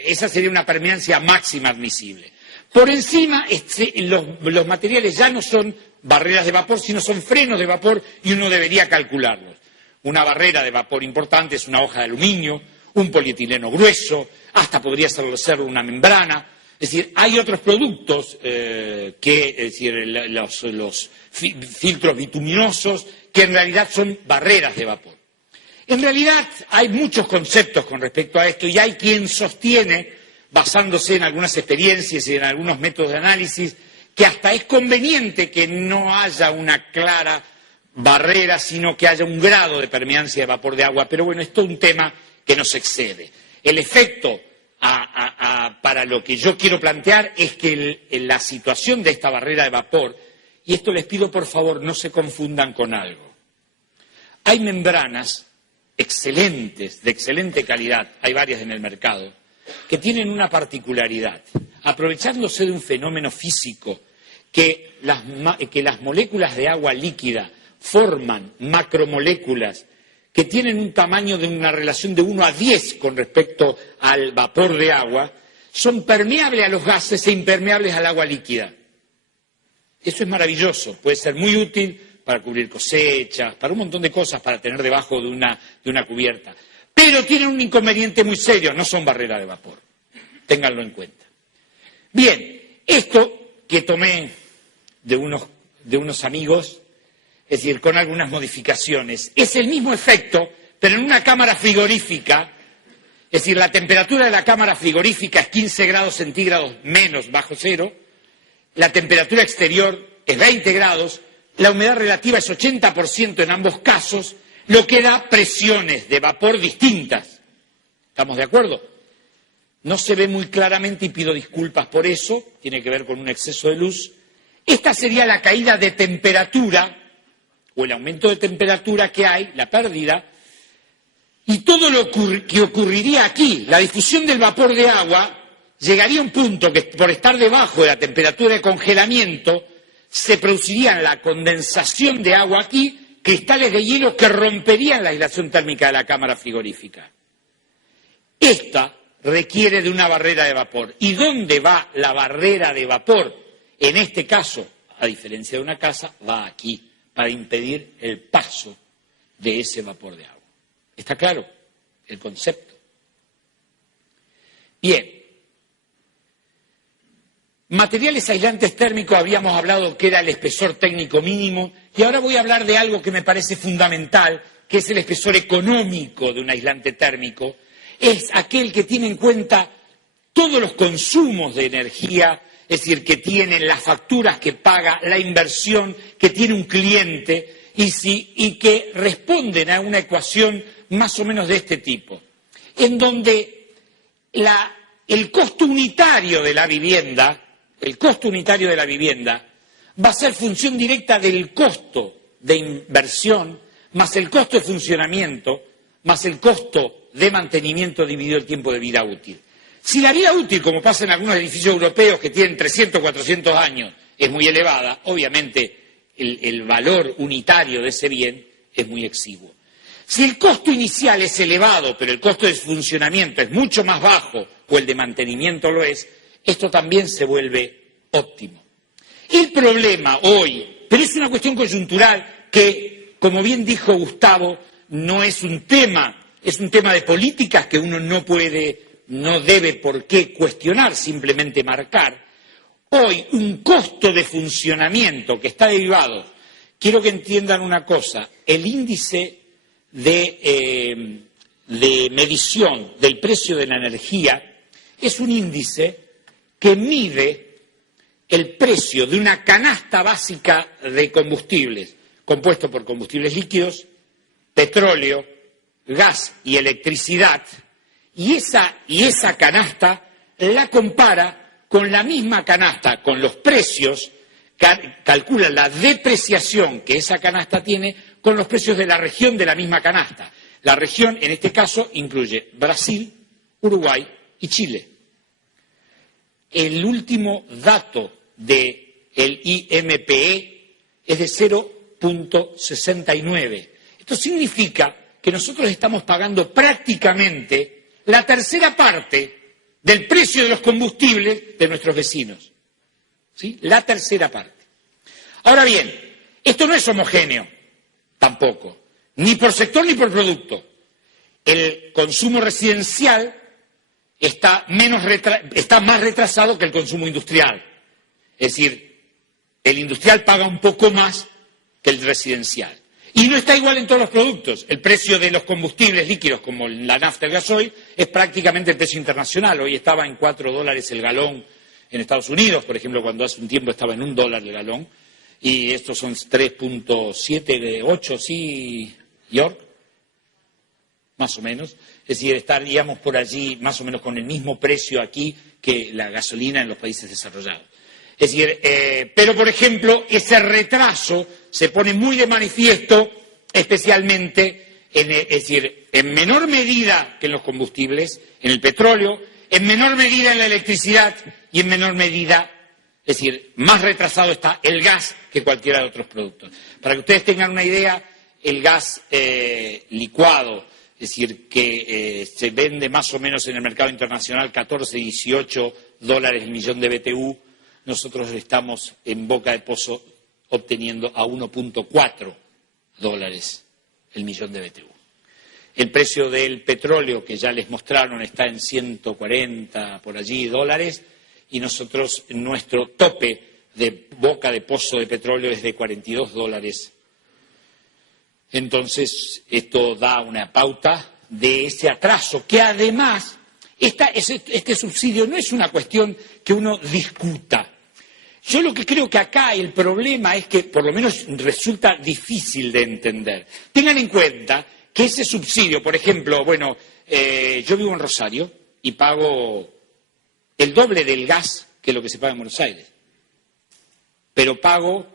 esa sería una permeancia máxima admisible. Por encima, los materiales ya no son barreras de vapor, sino son frenos de vapor, y uno debería calcularlos. Una barrera de vapor importante es una hoja de aluminio, un polietileno grueso, hasta podría ser una membrana. Es decir, hay otros productos, los filtros bituminosos, que en realidad son barreras de vapor. En realidad hay muchos conceptos con respecto a esto, y hay quien sostiene, basándose en algunas experiencias y en algunos métodos de análisis, que hasta es conveniente que no haya una clara barrera, sino que haya un grado de permeancia de vapor de agua. Pero bueno, esto es un tema que nos excede. El efecto para lo que yo quiero plantear es que la situación de esta barrera de vapor, y esto les pido por favor no se confundan con algo. Hay membranas excelentes, de excelente calidad, hay varias en el mercado, que tienen una particularidad. Aprovechándose de un fenómeno físico, que las moléculas de agua líquida forman macromoléculas que tienen un tamaño de una relación de 1 a 10 con respecto al vapor de agua, son permeables a los gases e impermeables al agua líquida. Eso es maravilloso, puede ser muy útil para cubrir cosechas, para un montón de cosas, para tener debajo de una cubierta. Pero tienen un inconveniente muy serio, no son barrera de vapor. Ténganlo en cuenta. Bien, esto que tomé de unos amigos, es decir, con algunas modificaciones, es el mismo efecto, pero en una cámara frigorífica. Es decir, la temperatura de la cámara frigorífica es 15 grados centígrados menos bajo cero, la temperatura exterior es 20 grados, la humedad relativa es 80% en ambos casos, lo que da presiones de vapor distintas. ¿Estamos de acuerdo? No se ve muy claramente y pido disculpas por eso, tiene que ver con un exceso de luz. Esta sería la caída de temperatura, o el aumento de temperatura que hay, la pérdida, y todo lo que ocurriría aquí, la difusión del vapor de agua, llegaría a un punto que por estar debajo de la temperatura de congelamiento, se produciría la condensación de agua aquí, cristales de hielo que romperían la aislación térmica de la cámara frigorífica. Esta requiere de una barrera de vapor. ¿Y dónde va la barrera de vapor? En este caso, a diferencia de una casa, va aquí, para impedir el paso de ese vapor de agua. ¿Está claro el concepto? Bien. Materiales aislantes térmicos, habíamos hablado que era el espesor técnico mínimo, y ahora voy a hablar de algo que me parece fundamental, que es el espesor económico de un aislante térmico. Es aquel que tiene en cuenta todos los consumos de energía es decir, que tiene las facturas que paga, la inversión, que tiene un cliente y que responden a una ecuación más o menos de este tipo, en donde el costo unitario de la vivienda, va a ser función directa del costo de inversión, más el costo de funcionamiento, más el costo de mantenimiento dividido el tiempo de vida útil. Si la vida útil, como pasa en algunos edificios europeos que tienen 300 o 400 años, es muy elevada, obviamente el valor unitario de ese bien es muy exiguo. Si el costo inicial es elevado, pero el costo de funcionamiento es mucho más bajo, o el de mantenimiento lo es, esto también se vuelve óptimo. El problema hoy, pero es una cuestión coyuntural que, como bien dijo Gustavo, no es un tema, es un tema de políticas que uno no debe por qué cuestionar, simplemente marcar. Hoy, un costo de funcionamiento que está derivado, quiero que entiendan una cosa, el índice de medición del precio de la energía es un índice que mide el precio de una canasta básica de combustibles, compuesto por combustibles líquidos, petróleo, gas y electricidad, y esa canasta la compara con la misma canasta, con los precios, calcula la depreciación que esa canasta tiene con los precios de la región de la misma canasta. La región, en este caso, incluye Brasil, Uruguay y Chile. El último dato del IMPE es de 0,69. Esto significa que nosotros estamos pagando prácticamente la tercera parte del precio de los combustibles de nuestros vecinos. ¿Sí? La tercera parte. Ahora bien, esto no es homogéneo, tampoco, ni por sector ni por producto. El consumo residencial está más retrasado que el consumo industrial. Es decir, el industrial paga un poco más que el residencial. Y no está igual en todos los productos. El precio de los combustibles líquidos, como la nafta y el gasoil, es prácticamente el precio internacional. Hoy estaba en $4 el galón en Estados Unidos, por ejemplo, cuando hace un tiempo estaba en $1 el galón. Y estos son 3,78, ¿sí, York? Más o menos. Es decir, estaríamos por allí más o menos con el mismo precio aquí que la gasolina en los países desarrollados. Es decir, pero por ejemplo, ese retraso se pone muy de manifiesto, especialmente, es decir, en menor medida que en los combustibles, en el petróleo, en menor medida en la electricidad y en menor medida, es decir, más retrasado está el gas que cualquiera de otros productos. Para que ustedes tengan una idea, el gas licuado, es decir, que se vende más o menos en el mercado internacional $14-18 el millón de BTU, nosotros estamos en Boca de Pozo obteniendo a $1,4 el millón de BTU. El precio del petróleo, que ya les mostraron, está en 140 por allí dólares, y nosotros, nuestro tope de Boca de Pozo de petróleo es de $42. Entonces, esto da una pauta de ese atraso, que además, este subsidio no es una cuestión que uno discuta. Yo lo que creo que acá el problema es que, por lo menos, resulta difícil de entender. Tengan en cuenta que ese subsidio, por ejemplo, yo vivo en Rosario y pago el doble del gas que lo que se paga en Buenos Aires. Pero pago,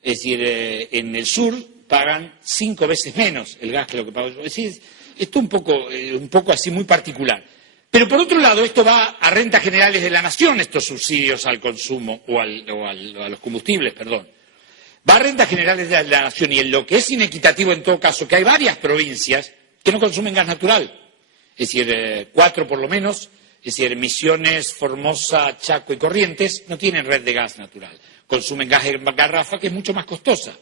es decir, en el sur pagan 5 veces menos el gas que lo que pago yo. Es decir, esto un poco así muy particular. Pero por otro lado, esto va a rentas generales de la nación, estos subsidios al consumo o a los combustibles, perdón. Va a rentas generales de la nación, y en lo que es inequitativo en todo caso, que hay varias provincias que no consumen gas natural. Es decir, 4 por lo menos, es decir, Misiones, Formosa, Chaco y Corrientes no tienen red de gas natural. Consumen gas en garrafa, que es mucho más costosa.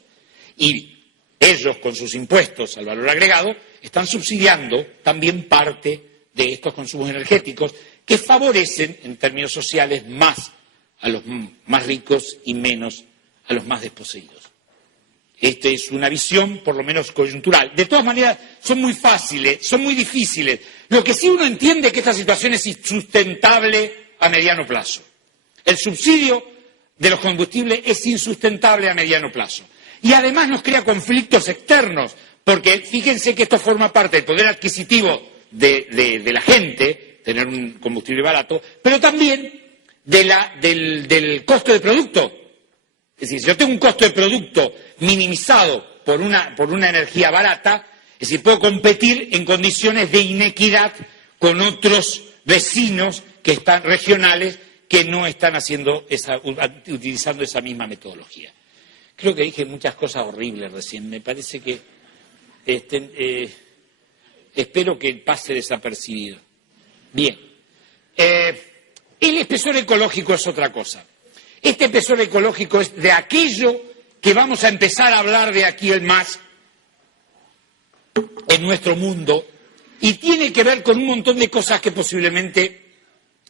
Y ellos, con sus impuestos al valor agregado, están subsidiando también parte de estos consumos energéticos que favorecen, en términos sociales, más a los más ricos y menos a los más desposeídos. Esta es una visión, por lo menos coyuntural. De todas maneras, son muy fáciles, son muy difíciles. Lo que sí uno entiende es que esta situación es insustentable a mediano plazo. El subsidio de los combustibles es insustentable a mediano plazo. Y además nos crea conflictos externos, porque fíjense que esto forma parte del poder adquisitivo de la gente, tener un combustible barato, pero también del costo de producto. Es decir, si yo tengo un costo de producto minimizado por una energía barata, es decir, puedo competir en condiciones de inequidad con otros vecinos que están regionales que no están utilizando esa misma metodología. Creo que dije muchas cosas horribles recién. Me parece que espero que pase desapercibido. Bien. El espesor ecológico es otra cosa. Este espesor ecológico es de aquello que vamos a empezar a hablar de aquí en más en nuestro mundo y tiene que ver con un montón de cosas que posiblemente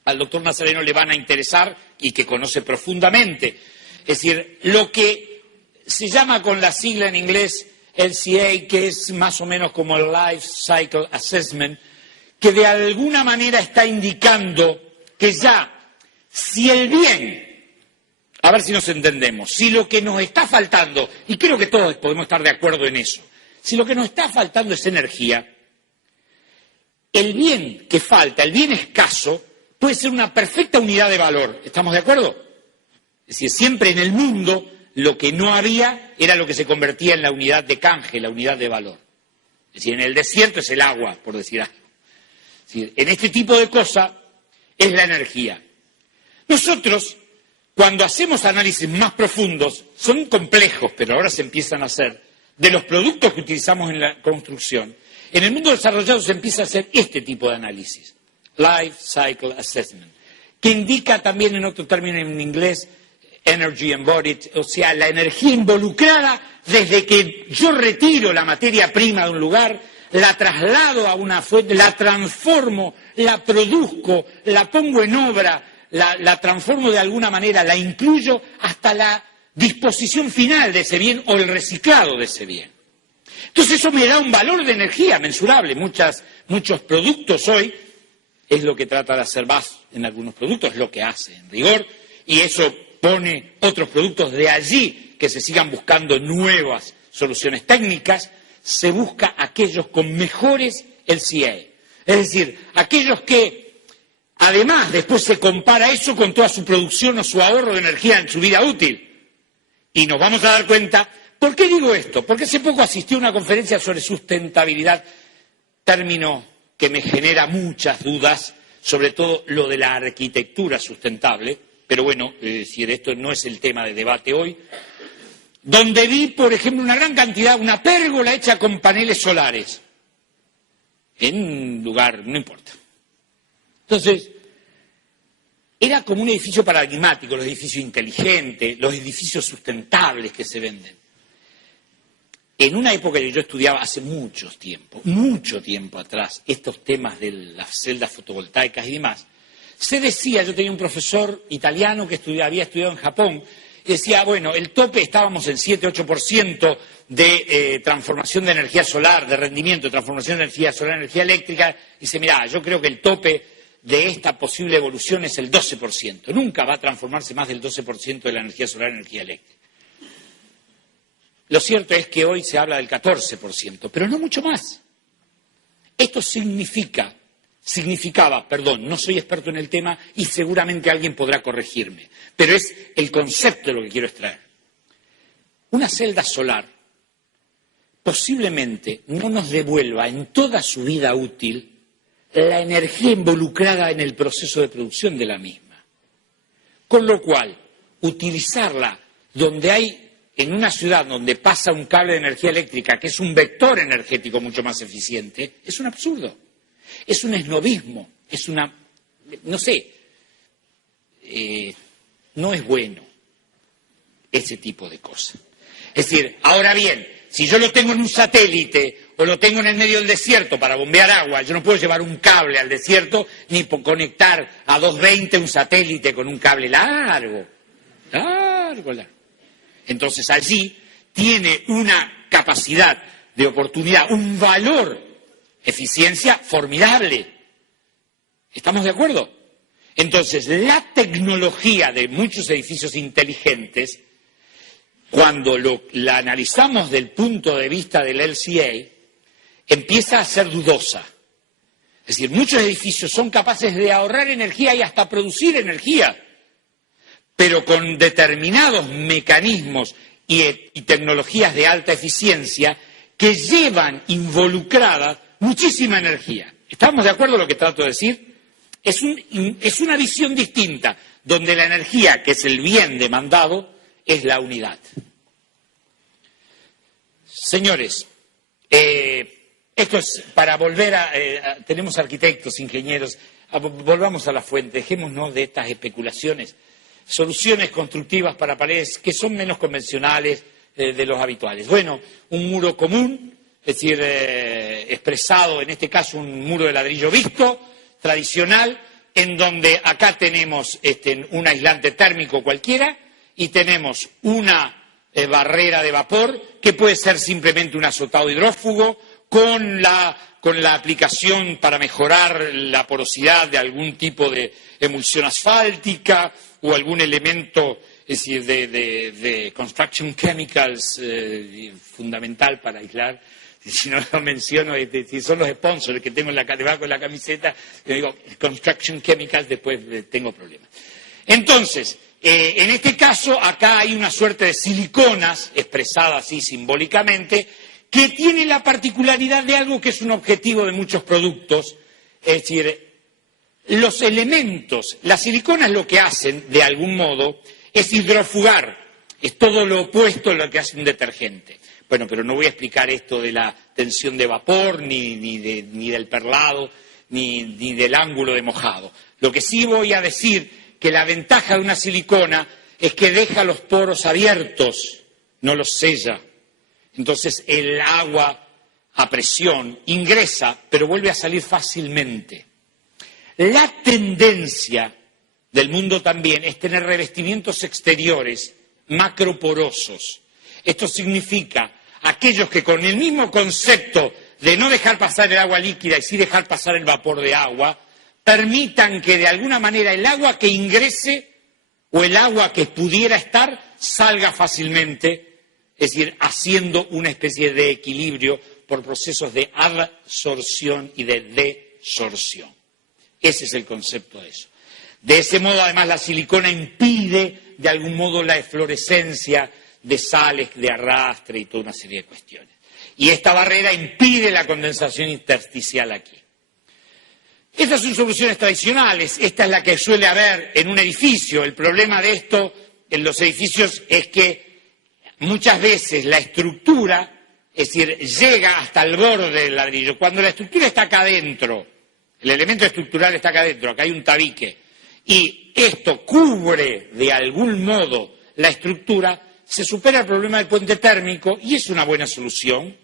al doctor Nazareno le van a interesar y que conoce profundamente. Es decir, lo que se llama con la sigla en inglés LCA, que es más o menos como el Life Cycle Assessment, que de alguna manera está indicando que ya, si el bien, a ver si nos entendemos, si lo que nos está faltando, y creo que todos podemos estar de acuerdo en eso, si lo que nos está faltando es energía, el bien que falta, el bien escaso, puede ser una perfecta unidad de valor. ¿Estamos de acuerdo? Es decir, siempre en el mundo lo que no había era lo que se convertía en la unidad de canje, la unidad de valor. Es decir, en el desierto es el agua, por decir algo. Es decir, en este tipo de cosas es la energía. Nosotros, cuando hacemos análisis más profundos, son complejos, pero ahora se empiezan a hacer, de los productos que utilizamos en la construcción, en el mundo desarrollado se empieza a hacer este tipo de análisis, Life Cycle Assessment, que indica también en otro término en inglés, Energy Embodied, o sea, la energía involucrada desde que yo retiro la materia prima de un lugar, la traslado a una fuente, la transformo, la produzco, la pongo en obra, la transformo de alguna manera, la incluyo hasta la disposición final de ese bien o el reciclado de ese bien. Entonces eso me da un valor de energía mensurable. Muchos productos hoy es lo que trata de hacer BASF en algunos productos, es lo que hace en rigor, y eso pone otros productos de allí que se sigan buscando nuevas soluciones técnicas, se busca aquellos con mejores LCA. Es decir, aquellos que además después se compara eso con toda su producción o su ahorro de energía en su vida útil. Y nos vamos a dar cuenta, ¿por qué digo esto? Porque hace poco asistí a una conferencia sobre sustentabilidad, término que me genera muchas dudas, sobre todo lo de la arquitectura sustentable, pero bueno, decir, esto no es el tema de debate hoy, donde vi, por ejemplo, una gran cantidad, una pérgola hecha con paneles solares, en un lugar, no importa. Entonces, era como un edificio paradigmático, los edificios inteligentes, los edificios sustentables que se venden. En una época que yo estudiaba hace mucho tiempo atrás, estos temas de las celdas fotovoltaicas y demás, se decía, yo tenía un profesor italiano que había estudiado en Japón, y decía, bueno, el tope estábamos en 7-8% de transformación de energía solar, de rendimiento, de transformación de energía solar en energía eléctrica, y dice, mirá, yo creo que el tope de esta posible evolución es el 12%. Nunca va a transformarse más del 12% de la energía solar en energía eléctrica. Lo cierto es que hoy se habla del 14%, pero no mucho más. Esto significaba, no soy experto en el tema y seguramente alguien podrá corregirme, pero es el concepto de lo que quiero extraer. Una celda solar posiblemente no nos devuelva en toda su vida útil la energía involucrada en el proceso de producción de la misma. Con lo cual, utilizarla donde hay, en una ciudad donde pasa un cable de energía eléctrica, que es un vector energético mucho más eficiente, es un absurdo. Es un esnobismo, es una, no sé, no es bueno ese tipo de cosas. Es decir, ahora bien, si yo lo tengo en un satélite o lo tengo en el medio del desierto para bombear agua, yo no puedo llevar un cable al desierto ni conectar a 220 un satélite con un cable largo. Entonces allí tiene una capacidad de oportunidad, un valor, eficiencia formidable. ¿Estamos de acuerdo? Entonces, la tecnología de muchos edificios inteligentes, cuando la analizamos desde el punto de vista del LCA, empieza a ser dudosa. Es decir, muchos edificios son capaces de ahorrar energía y hasta producir energía, pero con determinados mecanismos y tecnologías de alta eficiencia que llevan involucrada muchísima energía. ¿Estamos de acuerdo en lo que trato de decir? Es una visión distinta, donde la energía, que es el bien demandado, es la unidad. Señores, esto es para volver tenemos arquitectos, ingenieros, volvamos a la fuente, dejémonos de estas especulaciones, soluciones constructivas para paredes que son menos convencionales de los habituales. Bueno, un muro común, es decir, expresado, en este caso un muro de ladrillo visto, tradicional, en donde acá tenemos un aislante térmico cualquiera y tenemos una barrera de vapor que puede ser simplemente un azotado hidrófugo con la aplicación para mejorar la porosidad de algún tipo de emulsión asfáltica o algún elemento, es decir, de construction chemicals fundamental para aislar. Si no lo menciono, si son los sponsors que tengo debajo de la camiseta, yo digo construction chemicals, después tengo problemas. Entonces, en este caso, acá hay una suerte de siliconas, expresada así simbólicamente, que tiene la particularidad de algo que es un objetivo de muchos productos, es decir, los elementos, las siliconas lo que hacen, de algún modo, es hidrofugar, es todo lo opuesto a lo que hace un detergente. Bueno, pero no voy a explicar esto de la tensión de vapor, ni del perlado, ni del ángulo de mojado. Lo que sí voy a decir que la ventaja de una silicona es que deja los poros abiertos, no los sella. Entonces el agua a presión ingresa, pero vuelve a salir fácilmente. La tendencia del mundo también es tener revestimientos exteriores macroporosos. Esto significa aquellos que con el mismo concepto de no dejar pasar el agua líquida y sí dejar pasar el vapor de agua, permitan que de alguna manera el agua que ingrese o el agua que pudiera estar salga fácilmente, es decir, haciendo una especie de equilibrio por procesos de absorción y de desorción. Ese es el concepto de eso. De ese modo, además, la silicona impide de algún modo la eflorescencia de sales de arrastre y toda una serie de cuestiones. Y esta barrera impide la condensación intersticial aquí. Estas son soluciones tradicionales, esta es la que suele haber en un edificio. El problema de esto en los edificios es que muchas veces la estructura, es decir, llega hasta el borde del ladrillo. Cuando la estructura está acá adentro, el elemento estructural está acá adentro, acá hay un tabique, y esto cubre de algún modo la estructura, se supera el problema del puente térmico y es una buena solución.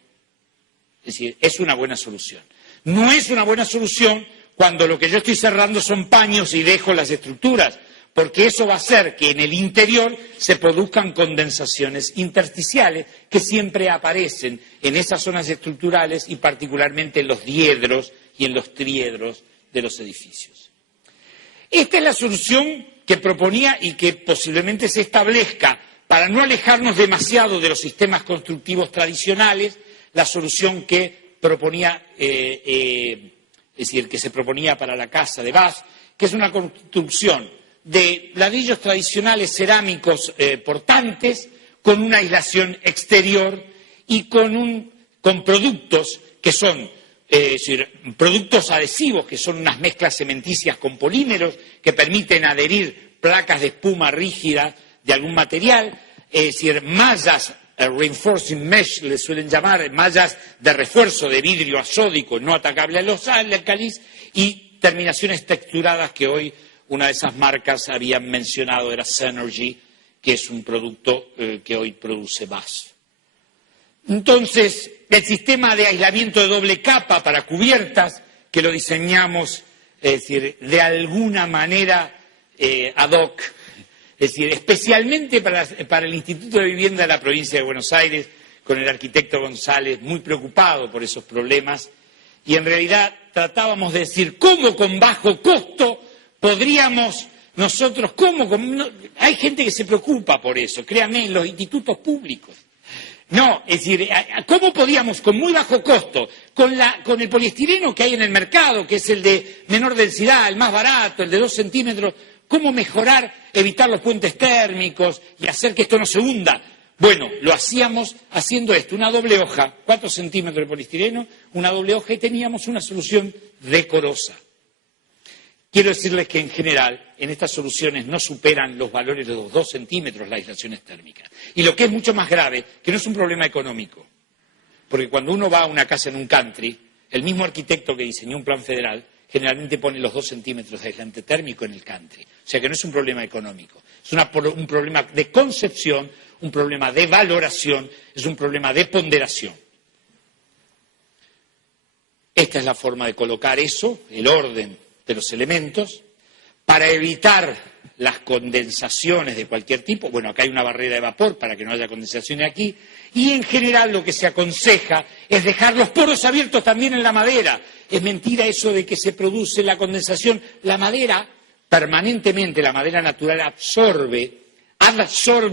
Es decir, es una buena solución. No es una buena solución cuando lo que yo estoy cerrando son paños y dejo las estructuras, porque eso va a hacer que en el interior se produzcan condensaciones intersticiales que siempre aparecen en esas zonas estructurales y particularmente en los diedros y en los triedros de los edificios. Esta es la solución que proponía y que posiblemente se establezca para no alejarnos demasiado de los sistemas constructivos tradicionales, la solución que proponía, es decir, que se proponía para la casa de Bath, que es una construcción de ladrillos tradicionales cerámicos portantes, con una aislación exterior y con productos que son, es decir, productos adhesivos, que son unas mezclas cementicias con polímeros que permiten adherir placas de espuma rígida de algún material, es decir, mallas reinforcing mesh, le suelen llamar, mallas de refuerzo de vidrio asódico no atacable a los álcalis, y terminaciones texturadas que hoy una de esas marcas habían mencionado, era Synergy, que es un producto que hoy produce BASF. Entonces, el sistema de aislamiento de doble capa para cubiertas, que lo diseñamos, es decir, de alguna manera ad hoc, es decir, especialmente para el Instituto de Vivienda de la Provincia de Buenos Aires, con el arquitecto González, muy preocupado por esos problemas, y en realidad tratábamos de decir cómo con bajo costo podríamos nosotros, ¿cómo? Hay gente que se preocupa por eso, créanme, en los institutos públicos. No, es decir, ¿cómo podíamos con muy bajo costo, con el poliestireno que hay en el mercado, que es el de menor densidad, el más barato, el de 2 centímetros, cómo mejorar, evitar los puentes térmicos y hacer que esto no se hunda? Bueno, lo hacíamos haciendo esto, una doble hoja, 4 centímetros de poliestireno, una doble hoja y teníamos una solución decorosa. Quiero decirles que en general en estas soluciones no superan los valores de los 2 centímetros las aislaciones térmicas. Y lo que es mucho más grave, que no es un problema económico, porque cuando uno va a una casa en un country, el mismo arquitecto que diseñó un plan federal generalmente pone los 2 centímetros de aislante térmico en el country. O sea que no es un problema económico, es un problema de concepción, un problema de valoración, es un problema de ponderación. Esta es la forma de colocar eso, el orden de los elementos, para evitar las condensaciones de cualquier tipo. Bueno, acá hay una barrera de vapor para que no haya condensaciones aquí, y en general lo que se aconseja es dejar los poros abiertos también en la madera. Es mentira eso de que se produce la condensación. La madera, permanentemente, la madera natural absorbe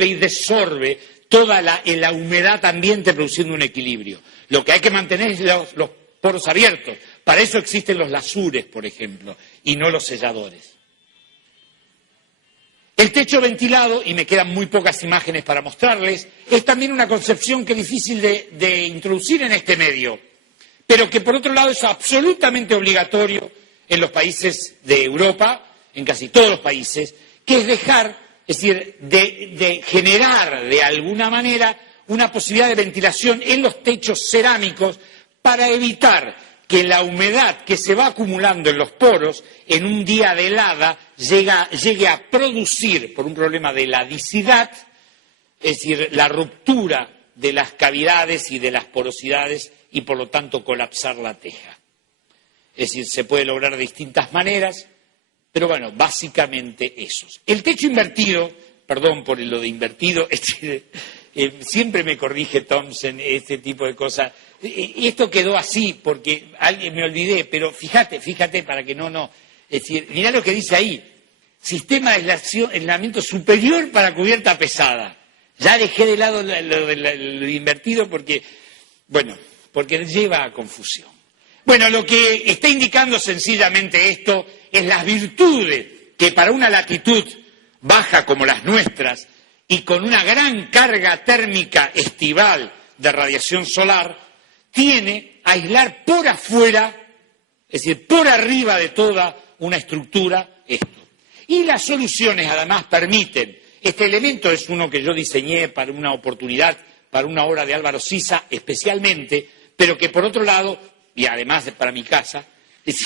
y desorbe toda la humedad ambiente produciendo un equilibrio. Lo que hay que mantener es los poros abiertos. Para eso existen los lasures, por ejemplo, y no los selladores. El techo ventilado, y me quedan muy pocas imágenes para mostrarles, es también una concepción que es difícil de introducir en este medio, pero que por otro lado es absolutamente obligatorio en los países de Europa, en casi todos los países, que es dejar, es decir, de generar de alguna manera una posibilidad de ventilación en los techos cerámicos para evitar que la humedad que se va acumulando en los poros en un día de helada llegue a producir, por un problema de heladicidad, es decir, la ruptura de las cavidades y de las porosidades y por lo tanto colapsar la teja. Es decir, se puede lograr de distintas maneras, pero bueno, básicamente esos. El techo invertido, perdón por lo de invertido, siempre me corrige Thomson este tipo de cosas. Y esto quedó así porque alguien me olvidé, pero fíjate para que no. Es decir, mirá lo que dice ahí. Sistema de aislamiento superior para cubierta pesada. Ya dejé de lado lo invertido porque lleva a confusión. Bueno, lo que está indicando sencillamente esto es las virtudes que para una latitud baja como las nuestras y con una gran carga térmica estival de radiación solar, tiene aislar por afuera, es decir, por arriba de toda una estructura esto. Y las soluciones además permiten, este elemento es uno que yo diseñé para una oportunidad, para una obra de Álvaro Siza especialmente, pero que por otro lado, y además para mi casa,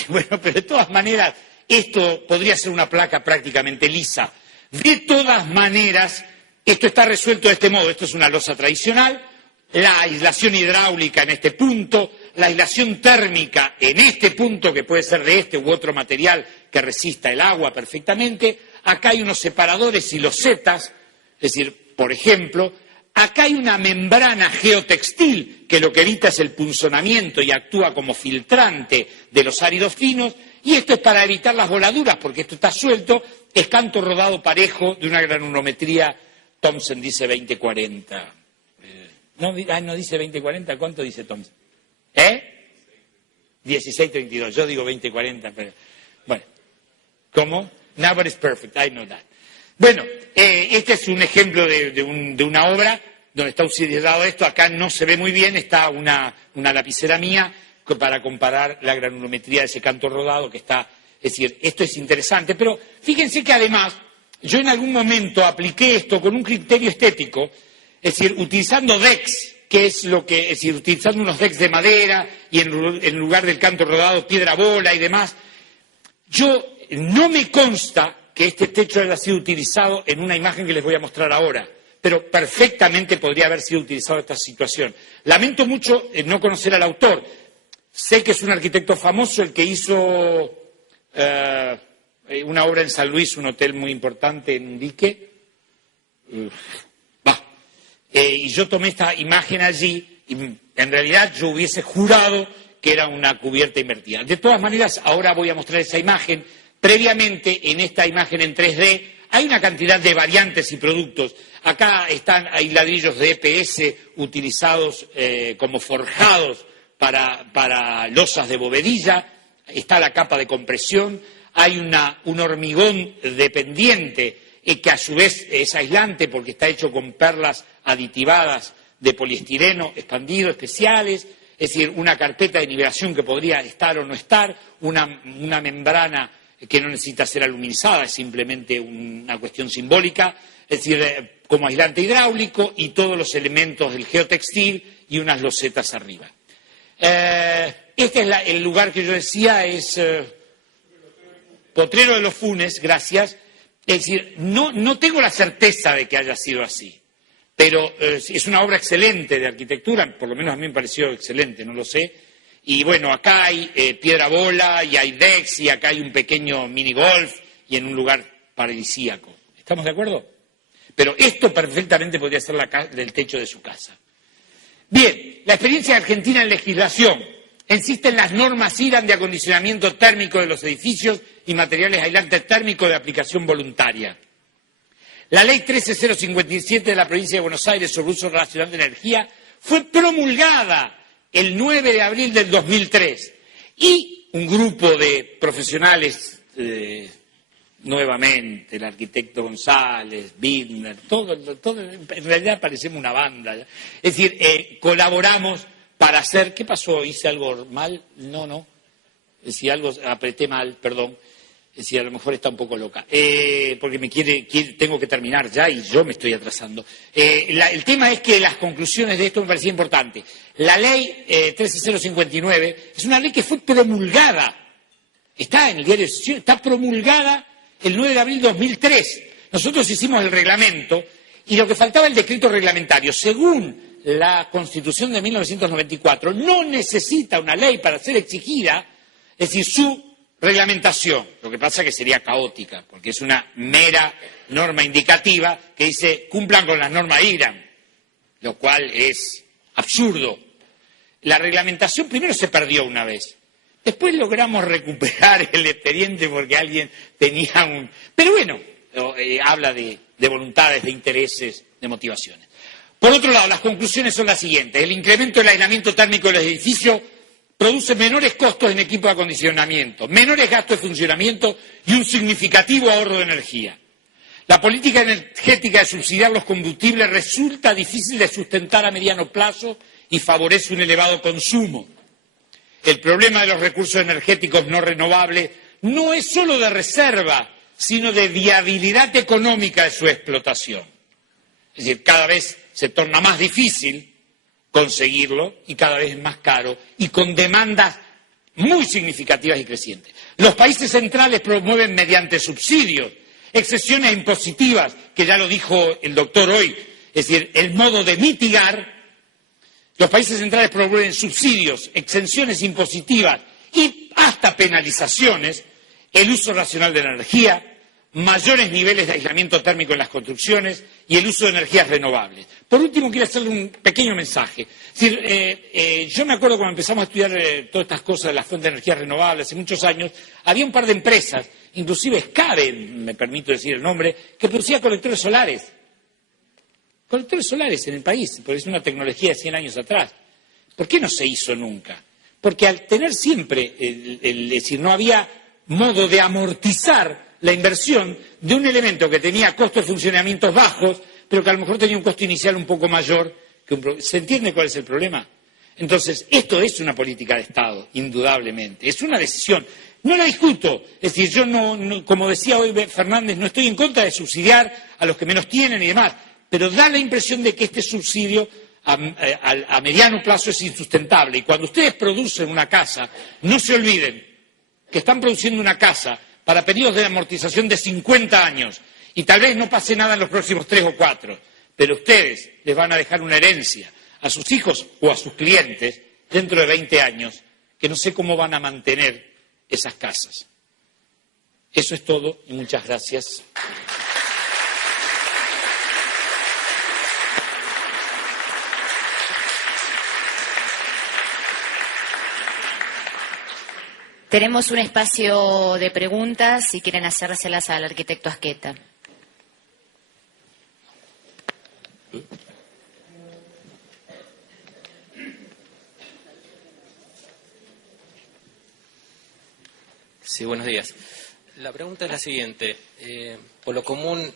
bueno, pero de todas maneras esto podría ser una placa prácticamente lisa. De todas maneras, esto está resuelto de este modo, esto es una losa tradicional, la aislación hidráulica en este punto, la aislación térmica en este punto, que puede ser de este u otro material que resista el agua perfectamente. Acá hay unos separadores y losetas, es decir, por ejemplo, acá hay una membrana geotextil que lo que evita es el punzonamiento y actúa como filtrante de los áridos finos, y esto es para evitar las voladuras, porque esto está suelto, es canto rodado parejo de una granulometría, Thomson dice 20-40. No dice 20-40, ¿cuánto dice Thomson? 16-32, yo digo 20-40, pero bueno, ¿cómo? Never is perfect, I know that. Bueno, este es un ejemplo de una obra donde está utilizado esto, acá no se ve muy bien, está una lapicera mía para comparar la granulometría de ese canto rodado que está, es decir, esto es interesante, pero fíjense que además yo en algún momento apliqué esto con un criterio estético, es decir, utilizando decks, utilizando unos decks de madera y en lugar del canto rodado piedra bola y demás. Yo no me consta que este techo haya sido utilizado en una imagen que les voy a mostrar ahora, pero perfectamente podría haber sido utilizado en esta situación. Lamento mucho no conocer al autor. Sé que es un arquitecto famoso el que hizo una obra en San Luis, un hotel muy importante en un dique. Y yo tomé esta imagen allí y en realidad yo hubiese jurado que era una cubierta invertida. De todas maneras, ahora voy a mostrar esa imagen Previamente, en esta imagen en 3D, hay una cantidad de variantes y productos. Acá hay ladrillos de EPS utilizados como forjados para losas de bovedilla, está la capa de compresión, hay un hormigón dependiente que a su vez es aislante porque está hecho con perlas aditivadas de poliestireno expandido especiales, es decir, una carpeta de nivelación que podría estar o no estar, una membrana que no necesita ser aluminizada, es simplemente una cuestión simbólica, es decir, como aislante hidráulico y todos los elementos del geotextil y unas losetas arriba. Este es el lugar que yo decía, es Potrero de los Funes, gracias. Es decir, no tengo la certeza de que haya sido así, pero es una obra excelente de arquitectura, por lo menos a mí me pareció excelente, no lo sé. Y bueno, acá hay piedra bola y hay decks y acá hay un pequeño mini golf y en un lugar paradisíaco. ¿Estamos de acuerdo? Pero esto perfectamente podría ser del techo de su casa. Bien, la experiencia argentina en legislación. Existen las normas IRAN de acondicionamiento térmico de los edificios y materiales aislantes térmicos de aplicación voluntaria. La Ley 13057 de la Provincia de Buenos Aires sobre uso racional de energía fue promulgada el 9 de abril del 2003 y un grupo de profesionales, nuevamente, el arquitecto González, Bittner, todo, en realidad parecemos una banda. Es decir, colaboramos para hacer, ¿qué pasó? ¿Hice algo mal? No. Si algo apreté mal, perdón. Si a lo mejor está un poco loca, porque tengo que terminar ya y yo me estoy atrasando. El tema es que las conclusiones de esto me parecían importantes. La ley 13059 es una ley que fue promulgada, está en el diario de sesión, está promulgada el 9 de abril de 2003. Nosotros hicimos el reglamento y lo que faltaba el decreto reglamentario. Según la Constitución de 1994, no necesita una ley para ser exigida, es decir, su reglamentación. Lo que pasa es que sería caótica, porque es una mera norma indicativa que dice cumplan con las normas IRAN, lo cual es absurdo. La reglamentación primero se perdió una vez, después logramos recuperar el expediente porque alguien tenía un... Pero bueno, habla de voluntades, de intereses, de motivaciones. Por otro lado, las conclusiones son las siguientes. El incremento del aislamiento térmico de los edificios produce menores costos en equipo de acondicionamiento, menores gastos de funcionamiento y un significativo ahorro de energía. La política energética de subsidiar los combustibles resulta difícil de sustentar a mediano plazo y favorece un elevado consumo. El problema de los recursos energéticos no renovables no es solo de reserva, sino de viabilidad económica de su explotación. Es decir, cada vez se torna más difícil conseguirlo y cada vez es más caro y con demandas muy significativas y crecientes. Los países centrales promueven mediante subsidios, exenciones impositivas, que ya lo dijo el doctor hoy, es decir, el modo de mitigar. Los países centrales promueven subsidios, exenciones impositivas y hasta penalizaciones, el uso racional de la energía, mayores niveles de aislamiento térmico en las construcciones y el uso de energías renovables. Por último, quiero hacerle un pequeño mensaje. Es decir, yo me acuerdo cuando empezamos a estudiar todas estas cosas de las fuentes de energías renovables hace muchos años, había un par de empresas, inclusive Escabe, me permito decir el nombre, que producía colectores solares. Colectores solares en el país, porque es una tecnología de 100 años atrás. ¿Por qué no se hizo nunca? Porque al tener siempre, es decir, no había modo de amortizar la inversión de un elemento que tenía costos de funcionamiento bajos, pero que a lo mejor tenía un costo inicial un poco mayor. ¿Se entiende cuál es el problema? Entonces, esto es una política de Estado, indudablemente. Es una decisión. No la discuto. Es decir, yo no, como decía hoy Fernández, no estoy en contra de subsidiar a los que menos tienen y demás, pero da la impresión de que este subsidio a mediano plazo es insustentable. Y cuando ustedes producen una casa, no se olviden que están produciendo una casa para periodos de amortización de 50 años y tal vez no pase nada en los próximos 3 o 4, pero ustedes les van a dejar una herencia a sus hijos o a sus clientes dentro de 20 años que no sé cómo van a mantener esas casas. Eso es todo y muchas gracias. Tenemos un espacio de preguntas, si quieren hacérselas al arquitecto Asqueta. Sí, buenos días. La pregunta es la siguiente. Por lo común,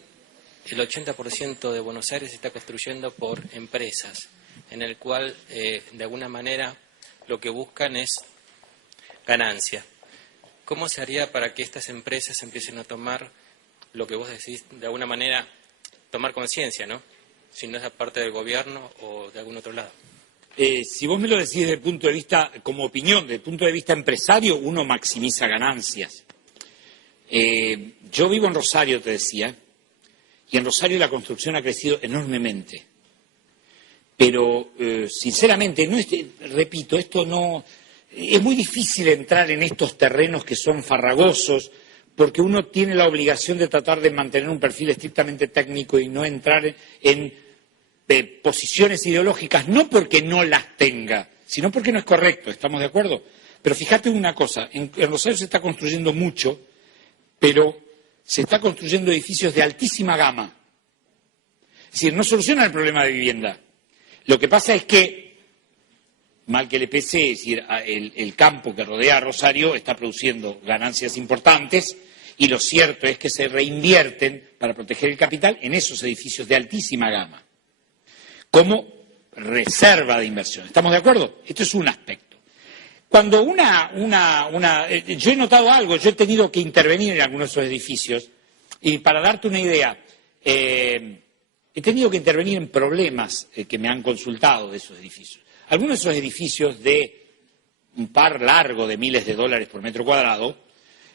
el 80% de Buenos Aires se está construyendo por empresas, en el cual, de alguna manera, lo que buscan es ganancia. ¿Cómo se haría para que estas empresas empiecen a tomar lo que vos decís, de alguna manera, tomar conciencia, ¿no? Si no es parte del gobierno o de algún otro lado. Si vos me lo decís desde el punto de vista, como opinión, desde el punto de vista empresario, uno maximiza ganancias. Yo vivo en Rosario, te decía, y en Rosario la construcción ha crecido enormemente. Pero, sinceramente, repito, esto no... Es muy difícil entrar en estos terrenos que son farragosos, porque uno tiene la obligación de tratar de mantener un perfil estrictamente técnico y no entrar en posiciones ideológicas, no porque no las tenga, sino porque no es correcto, ¿estamos de acuerdo? Pero fíjate una cosa, en Rosario se está construyendo mucho, pero se está construyendo edificios de altísima gama. Es decir, no soluciona el problema de vivienda. Lo que pasa es que, mal que le pese, es decir, el campo que rodea a Rosario está produciendo ganancias importantes y lo cierto es que se reinvierten para proteger el capital en esos edificios de altísima gama, como reserva de inversión. ¿Estamos de acuerdo? Esto es un aspecto. Cuando yo he notado algo, yo he tenido que intervenir en algunos de esos edificios y para darte una idea, he tenido que intervenir en problemas que me han consultado de esos edificios. Algunos de esos edificios de un par largo de miles de dólares por metro cuadrado,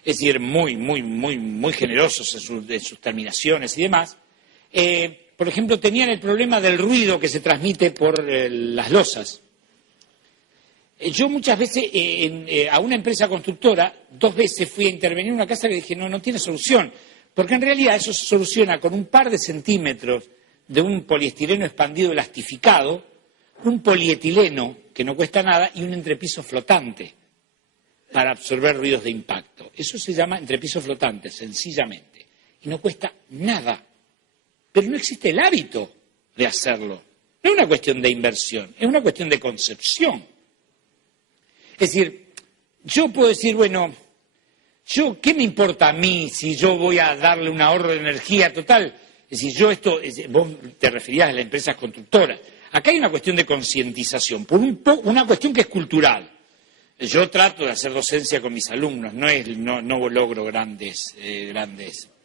es decir, muy generosos en sus terminaciones y demás, por ejemplo, tenían el problema del ruido que se transmite por las losas. Yo muchas veces a una empresa constructora, 2 veces fui a intervenir en una casa que dije, no tiene solución, porque en realidad eso se soluciona con un par de centímetros de un poliestireno expandido elastificado, un polietileno que no cuesta nada y un entrepiso flotante para absorber ruidos de impacto. Eso se llama entrepiso flotante, sencillamente, y no cuesta nada. Pero no existe el hábito de hacerlo. No es una cuestión de inversión, es una cuestión de concepción. Es decir, yo puedo decir, bueno, ¿qué me importa a mí si yo voy a darle un ahorro de energía total? Es decir, vos te referías a las empresas constructoras. Acá hay una cuestión de concientización, una cuestión que es cultural. Yo trato de hacer docencia con mis alumnos, no logro grandes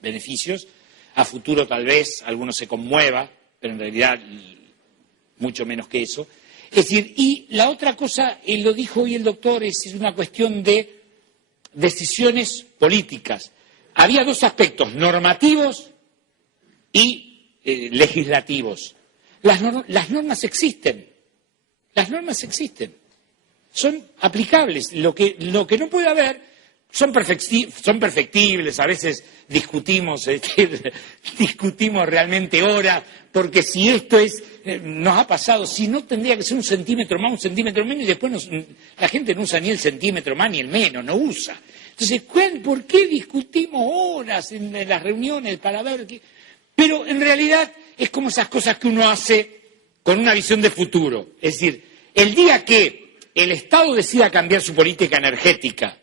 beneficios. A futuro tal vez alguno se conmueva, pero en realidad mucho menos que eso. Es decir, y la otra cosa, lo dijo hoy el doctor, es una cuestión de decisiones políticas. Había 2 aspectos, normativos y legislativos. Las normas existen, son aplicables. Lo que no puede haber son perfectibles, a veces discutimos realmente horas, porque si esto nos ha pasado, si no tendría que ser un centímetro más, un centímetro menos, y después la gente no usa ni el centímetro más ni el menos, no usa. Entonces, ¿por qué discutimos horas en las reuniones para ver qué? Pero en realidad es como esas cosas que uno hace con una visión de futuro. Es decir, el día que el Estado decida cambiar su política energética,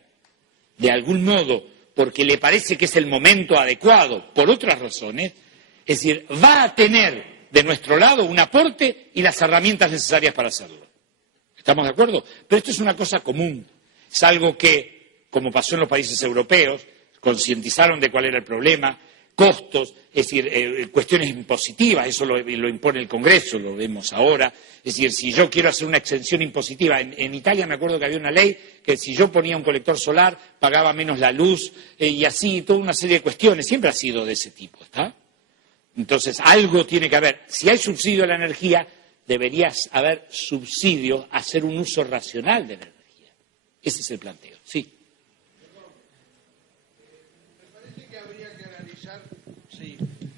de algún modo, porque le parece que es el momento adecuado, por otras razones, es decir, va a tener de nuestro lado un aporte y las herramientas necesarias para hacerlo. ¿Estamos de acuerdo? Pero esto es una cosa común. Es algo que, como pasó en los países europeos, concientizaron de cuál era el problema, costos, es decir, cuestiones impositivas, eso lo impone el Congreso, lo vemos ahora. Es decir, si yo quiero hacer una exención impositiva, en Italia me acuerdo que había una ley que si yo ponía un colector solar pagaba menos la luz y así, toda una serie de cuestiones, siempre ha sido de ese tipo, ¿está? Entonces, algo tiene que haber. Si hay subsidio a la energía, debería haber subsidio a hacer un uso racional de la energía. Ese es el planteo, sí.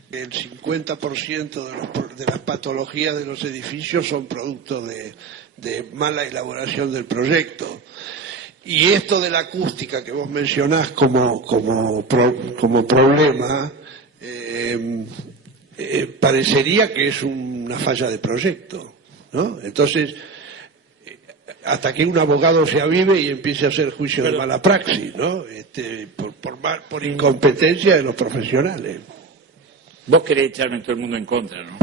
El 50% de las patologías de los edificios son producto de mala elaboración del proyecto. Y esto de la acústica que vos mencionás como problema, parecería que es una falla de proyecto, ¿no? Entonces, hasta que un abogado se avive y empiece a hacer juicio de mala praxis, ¿no? Por incompetencia de los profesionales. Vos querés echarme todo el mundo en contra, ¿no?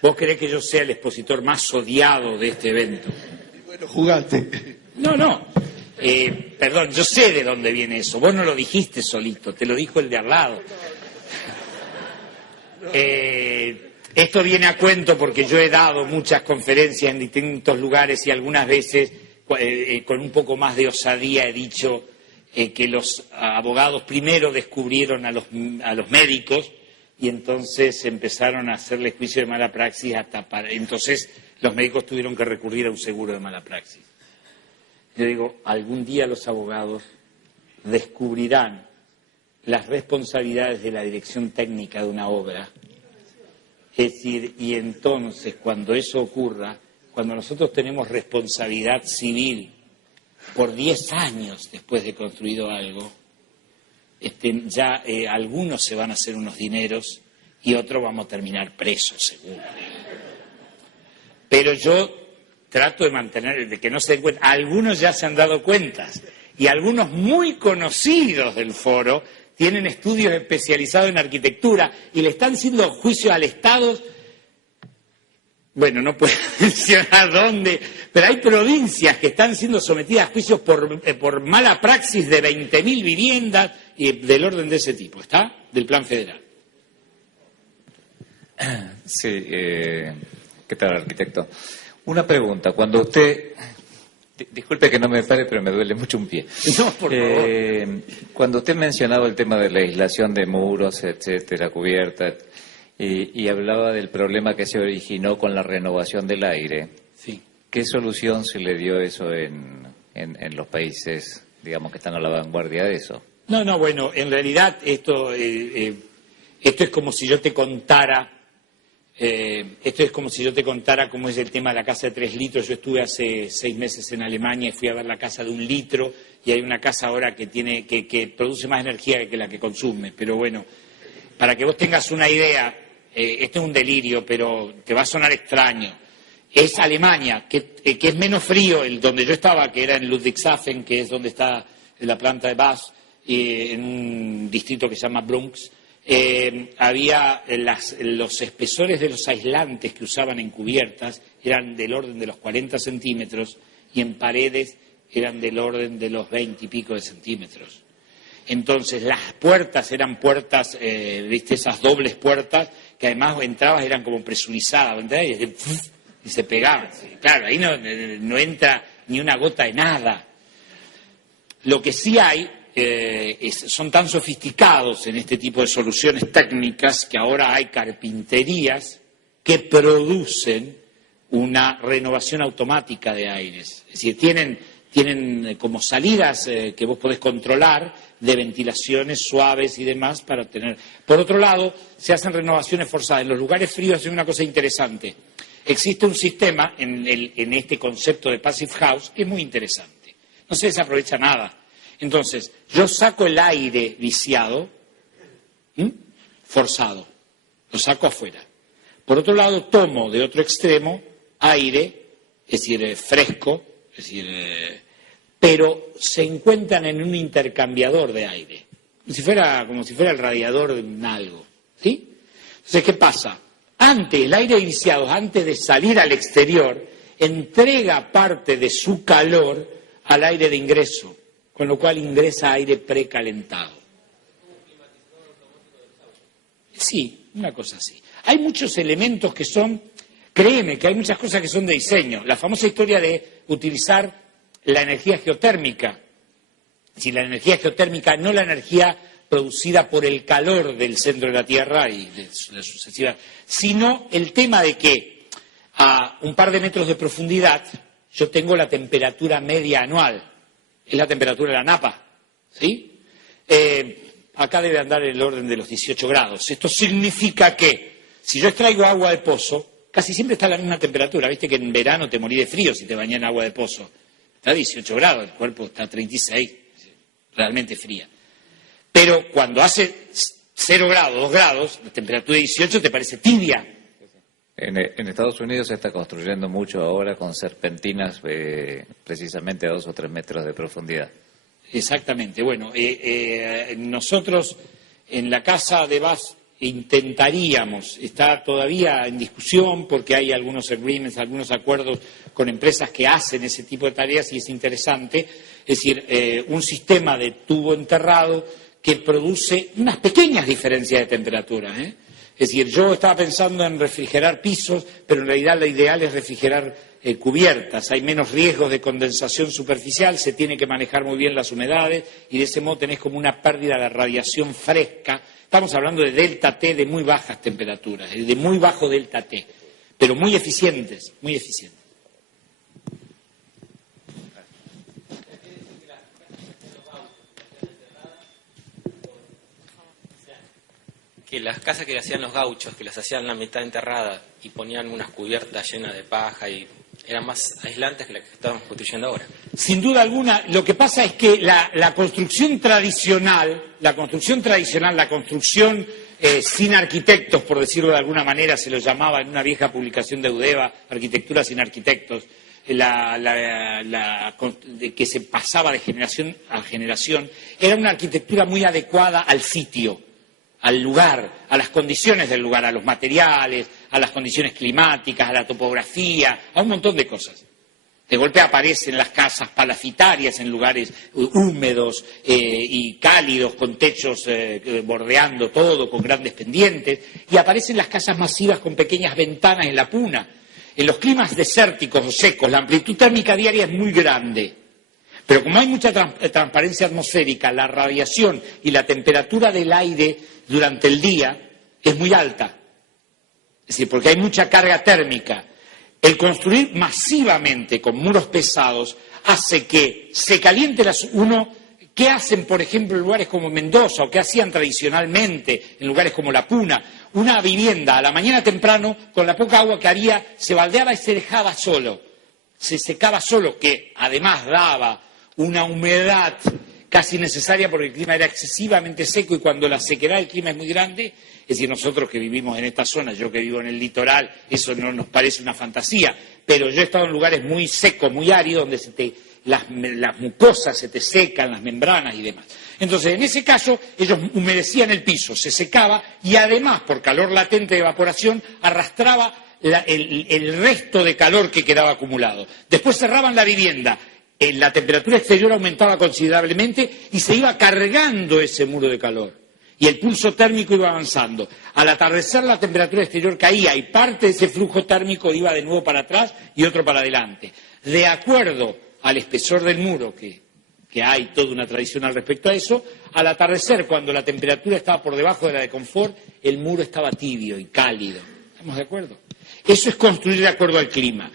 Vos querés que yo sea el expositor más odiado de este evento. Y bueno, jugate. No. Perdón, yo sé de dónde viene eso. Vos no lo dijiste solito, te lo dijo el de al lado. Esto viene a cuento porque yo he dado muchas conferencias en distintos lugares y algunas veces con un poco más de osadía he dicho que los abogados primero descubrieron a los médicos y entonces empezaron a hacerle juicio de mala praxis entonces los médicos tuvieron que recurrir a un seguro de mala praxis. Yo digo, algún día los abogados descubrirán las responsabilidades de la dirección técnica de una obra. Es decir, y entonces cuando eso ocurra, cuando nosotros tenemos responsabilidad civil por 10 años después de construido algo, ya algunos se van a hacer unos dineros y otros vamos a terminar presos, seguro. Pero yo trato de mantener, de que no se den cuenta. Algunos ya se han dado cuenta y algunos muy conocidos del foro tienen estudios especializados en arquitectura y le están haciendo juicios al Estado. Bueno, no puedo mencionar dónde, pero hay provincias que están siendo sometidas a juicios por mala praxis de 20.000 viviendas y del orden de ese tipo, ¿está? Del plan federal. Sí, ¿qué tal, arquitecto? Una pregunta, cuando usted... Disculpe que no me pare, pero me duele mucho un pie. No, por favor. Cuando usted mencionaba el tema de la aislación de muros, etcétera, cubiertas, y hablaba del problema que se originó con la renovación del aire, sí. ¿Qué solución se le dio eso en los países, digamos, que están a la vanguardia de eso? No, bueno, en realidad esto es como si yo te contara... esto es como si yo te contara cómo es el tema de la casa de 3 litros. Yo estuve hace 6 meses en Alemania y fui a ver la casa de 1 litro y hay una casa ahora que produce más energía que la que consume. Pero bueno, para que vos tengas una idea, esto es un delirio, pero te va a sonar extraño. Es Alemania, que es menos frío, donde yo estaba, que era en Ludwigshafen, que es donde está la planta de Bass, en un distrito que se llama Bronx. Había los espesores de los aislantes que usaban en cubiertas eran del orden de los 40 centímetros y en paredes eran del orden de los 20 y pico de centímetros. Entonces las puertas eran puertas, viste, esas dobles puertas que además entrabas eran como presurizadas, y se pegaban. Claro, ahí no entra ni una gota de nada. Lo que sí hay son tan sofisticados en este tipo de soluciones técnicas que ahora hay carpinterías que producen una renovación automática de aires. Es decir, tienen como salidas que vos podés controlar de ventilaciones suaves y demás para tener. Por otro lado, se hacen renovaciones forzadas. En los lugares fríos hay una cosa interesante. Existe un sistema en este concepto de Passive House que es muy interesante. No se desaprovecha nada. Entonces, yo saco el aire viciado, forzado, lo saco afuera. Por otro lado, tomo de otro extremo aire, es decir, fresco, es decir, pero se encuentran en un intercambiador de aire, como si fuera el radiador de un algo, ¿sí? Entonces, ¿qué pasa? El aire viciado, antes de salir al exterior, entrega parte de su calor al aire de ingreso, con lo cual ingresa aire precalentado. Sí, una cosa así. Hay muchos elementos que son, créeme que hay muchas cosas que son de diseño. La famosa historia de utilizar la energía geotérmica. Si la energía geotérmica, no la energía producida por el calor del centro de la Tierra y de sucesivas, sino el tema de que a un par de metros de profundidad yo tengo la temperatura media anual. Es la temperatura de la napa, ¿sí? Acá debe andar en el orden de los 18 grados. Esto significa que si yo extraigo agua de pozo, casi siempre está a la misma temperatura. Viste que en verano te morí de frío si te bañás en agua de pozo. está a 18 grados, el cuerpo está a 36, realmente fría. Pero cuando hace 0 grados, 2 grados, la temperatura de 18 te parece tibia. En Estados Unidos se está construyendo mucho ahora con serpentinas precisamente a 2 o 3 metros de profundidad. Exactamente. Bueno, nosotros en la casa de Bas intentaríamos, está todavía en discusión porque hay algunos agreements, algunos acuerdos con empresas que hacen ese tipo de tareas y es interesante, es decir, un sistema de tubo enterrado que produce unas pequeñas diferencias de temperatura, Es decir, yo estaba pensando en refrigerar pisos, pero en realidad lo ideal es refrigerar cubiertas. Hay menos riesgos de condensación superficial, se tiene que manejar muy bien las humedades y de ese modo tenés como una pérdida de radiación fresca. Estamos hablando de delta T de muy bajas temperaturas, de muy bajo delta T, pero muy eficientes, muy eficientes. Que las casas que hacían los gauchos, que las hacían la mitad enterrada y ponían unas cubiertas llenas de paja y eran más aislantes que las que estamos construyendo ahora. Sin duda alguna, lo que pasa es que la construcción tradicional, la construcción sin arquitectos, por decirlo de alguna manera, se lo llamaba en una vieja publicación de Eudeva, Arquitectura sin arquitectos, que se pasaba de generación a generación, era una arquitectura muy adecuada al sitio, al lugar, a las condiciones del lugar, a los materiales, a las condiciones climáticas, a la topografía, a un montón de cosas. De golpe aparecen las casas palafitarias en lugares húmedos y cálidos, con techos bordeando todo, con grandes pendientes, y aparecen las casas masivas con pequeñas ventanas en la puna. En los climas desérticos o secos, la amplitud térmica diaria es muy grande. Pero como hay mucha transparencia atmosférica, la radiación y la temperatura del aire durante el día es muy alta. Es decir, porque hay mucha carga térmica. El construir masivamente con muros pesados hace que se caliente ¿qué hacen, por ejemplo, en lugares como Mendoza o qué hacían tradicionalmente en lugares como La Puna? Una vivienda a la mañana temprano, con la poca agua que había, se baldeaba y se dejaba solo. Se secaba solo, que además daba una humedad casi necesaria porque el clima era excesivamente seco y cuando la sequedad del clima es muy grande, es decir, nosotros que vivimos en esta zona, yo que vivo en el litoral, eso no nos parece una fantasía, pero yo he estado en lugares muy secos, muy áridos, donde las mucosas se te secan, las membranas y demás. Entonces, en ese caso, ellos humedecían el piso, se secaba y además, por calor latente de evaporación, arrastraba el resto de calor que quedaba acumulado. Después cerraban la vivienda. La temperatura exterior aumentaba considerablemente y se iba cargando ese muro de calor. Y el pulso térmico iba avanzando. Al atardecer la temperatura exterior caía y parte de ese flujo térmico iba de nuevo para atrás y otro para adelante. De acuerdo al espesor del muro, que hay toda una tradición al respecto a eso, al atardecer, cuando la temperatura estaba por debajo de la de confort, el muro estaba tibio y cálido. ¿Estamos de acuerdo? Eso es construir de acuerdo al clima.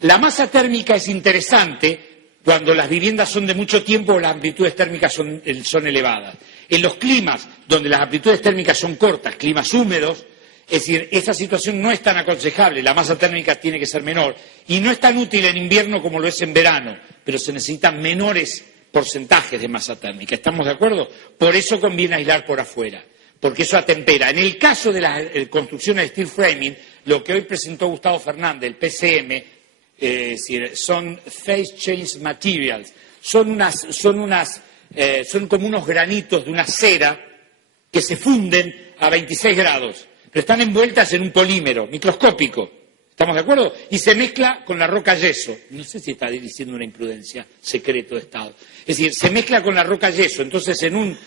La masa térmica es interesante cuando las viviendas son de mucho tiempo o las amplitudes térmicas son elevadas. En los climas donde las amplitudes térmicas son cortas, climas húmedos, es decir, esa situación no es tan aconsejable, la masa térmica tiene que ser menor y no es tan útil en invierno como lo es en verano, pero se necesitan menores porcentajes de masa térmica. ¿Estamos de acuerdo? Por eso conviene aislar por afuera, porque eso atempera. En el caso de las construcciones de steel framing, lo que hoy presentó Gustavo Fernández, el PCM, es decir, son phase change materials, son como unos granitos de una cera que se funden a 26 grados, pero están envueltas en un polímero microscópico, ¿estamos de acuerdo? Y se mezcla con la roca yeso, no sé si está diciendo una imprudencia, secreto de Estado, es decir, se mezcla con la roca yeso, entonces en un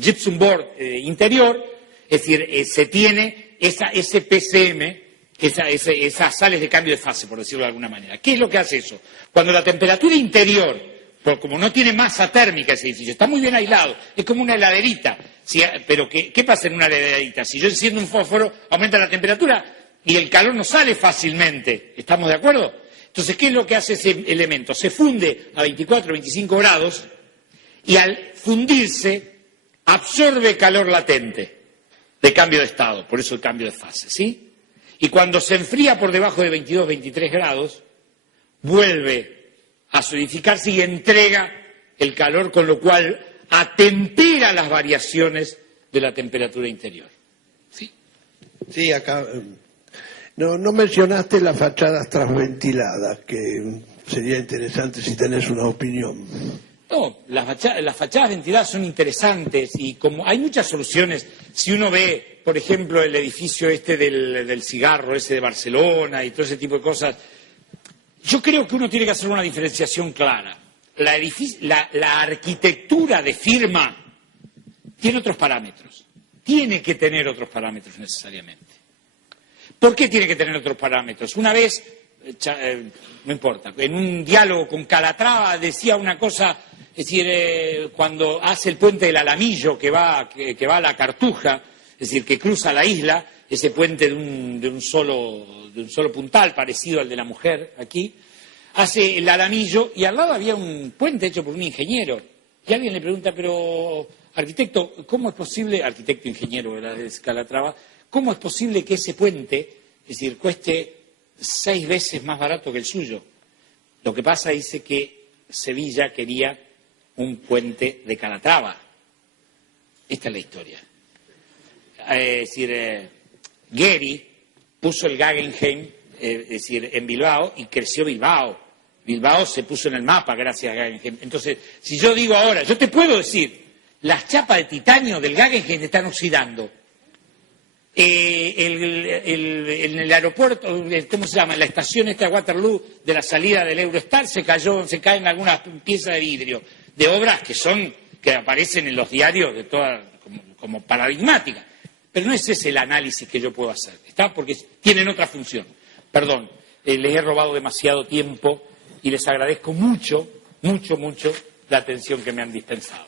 gypsum board interior, es decir, se tiene ese PCM, esas sales de cambio de fase, por decirlo de alguna manera. ¿Qué es lo que hace eso? Cuando la temperatura interior, como no tiene masa térmica ese edificio, está muy bien aislado, es como una heladerita. Pero ¿qué pasa en una heladerita? Si yo enciendo un fósforo, aumenta la temperatura y el calor no sale fácilmente. ¿Estamos de acuerdo? Entonces, ¿qué es lo que hace ese elemento? Se funde a 24 o 25 grados y al fundirse absorbe calor latente de cambio de estado, por eso el cambio de fase, ¿sí? Y cuando se enfría por debajo de 22, 23 grados, vuelve a solidificarse y entrega el calor, con lo cual atempera las variaciones de la temperatura interior. ¿Sí? Sí, acá no mencionaste las fachadas transventiladas, que sería interesante si tenés una opinión. No, las fachadas ventiladas son interesantes y como hay muchas soluciones, si uno ve, por ejemplo, el edificio del cigarro, ese de Barcelona y todo ese tipo de cosas, yo creo que uno tiene que hacer una diferenciación clara. La arquitectura de firma tiene otros parámetros, tiene que tener otros parámetros necesariamente. ¿Por qué tiene que tener otros parámetros? Una vez, no importa, en un diálogo con Calatrava decía una cosa, es decir, cuando hace el puente del Alamillo que va a la Cartuja, es decir, que cruza la isla, ese puente de un solo puntal, parecido al de la mujer aquí, hace el Alamillo y al lado había un puente hecho por un ingeniero. Y alguien le pregunta, pero arquitecto, ¿cómo es posible, arquitecto ingeniero, ¿verdad?, de Calatrava, cómo es posible que ese puente, es decir, cueste 6 veces más barato que el suyo? Lo que pasa, dice, que Sevilla quería un puente de Calatrava. Esta es la historia. Es decir, Gehry puso el Guggenheim, es decir, en Bilbao, y creció Bilbao. Bilbao se puso en el mapa gracias a Guggenheim. Entonces, si yo digo ahora, yo te puedo decir, las chapas de titanio del Guggenheim están oxidando. En el aeropuerto, ¿cómo se llama? La estación esta de Waterloo, de la salida del Eurostar, se caen algunas piezas de vidrio, de obras que aparecen en los diarios de como paradigmáticas. Pero no es ese el análisis que yo puedo hacer, ¿está? Porque tienen otra función. Perdón, les he robado demasiado tiempo y les agradezco mucho, mucho, mucho la atención que me han dispensado.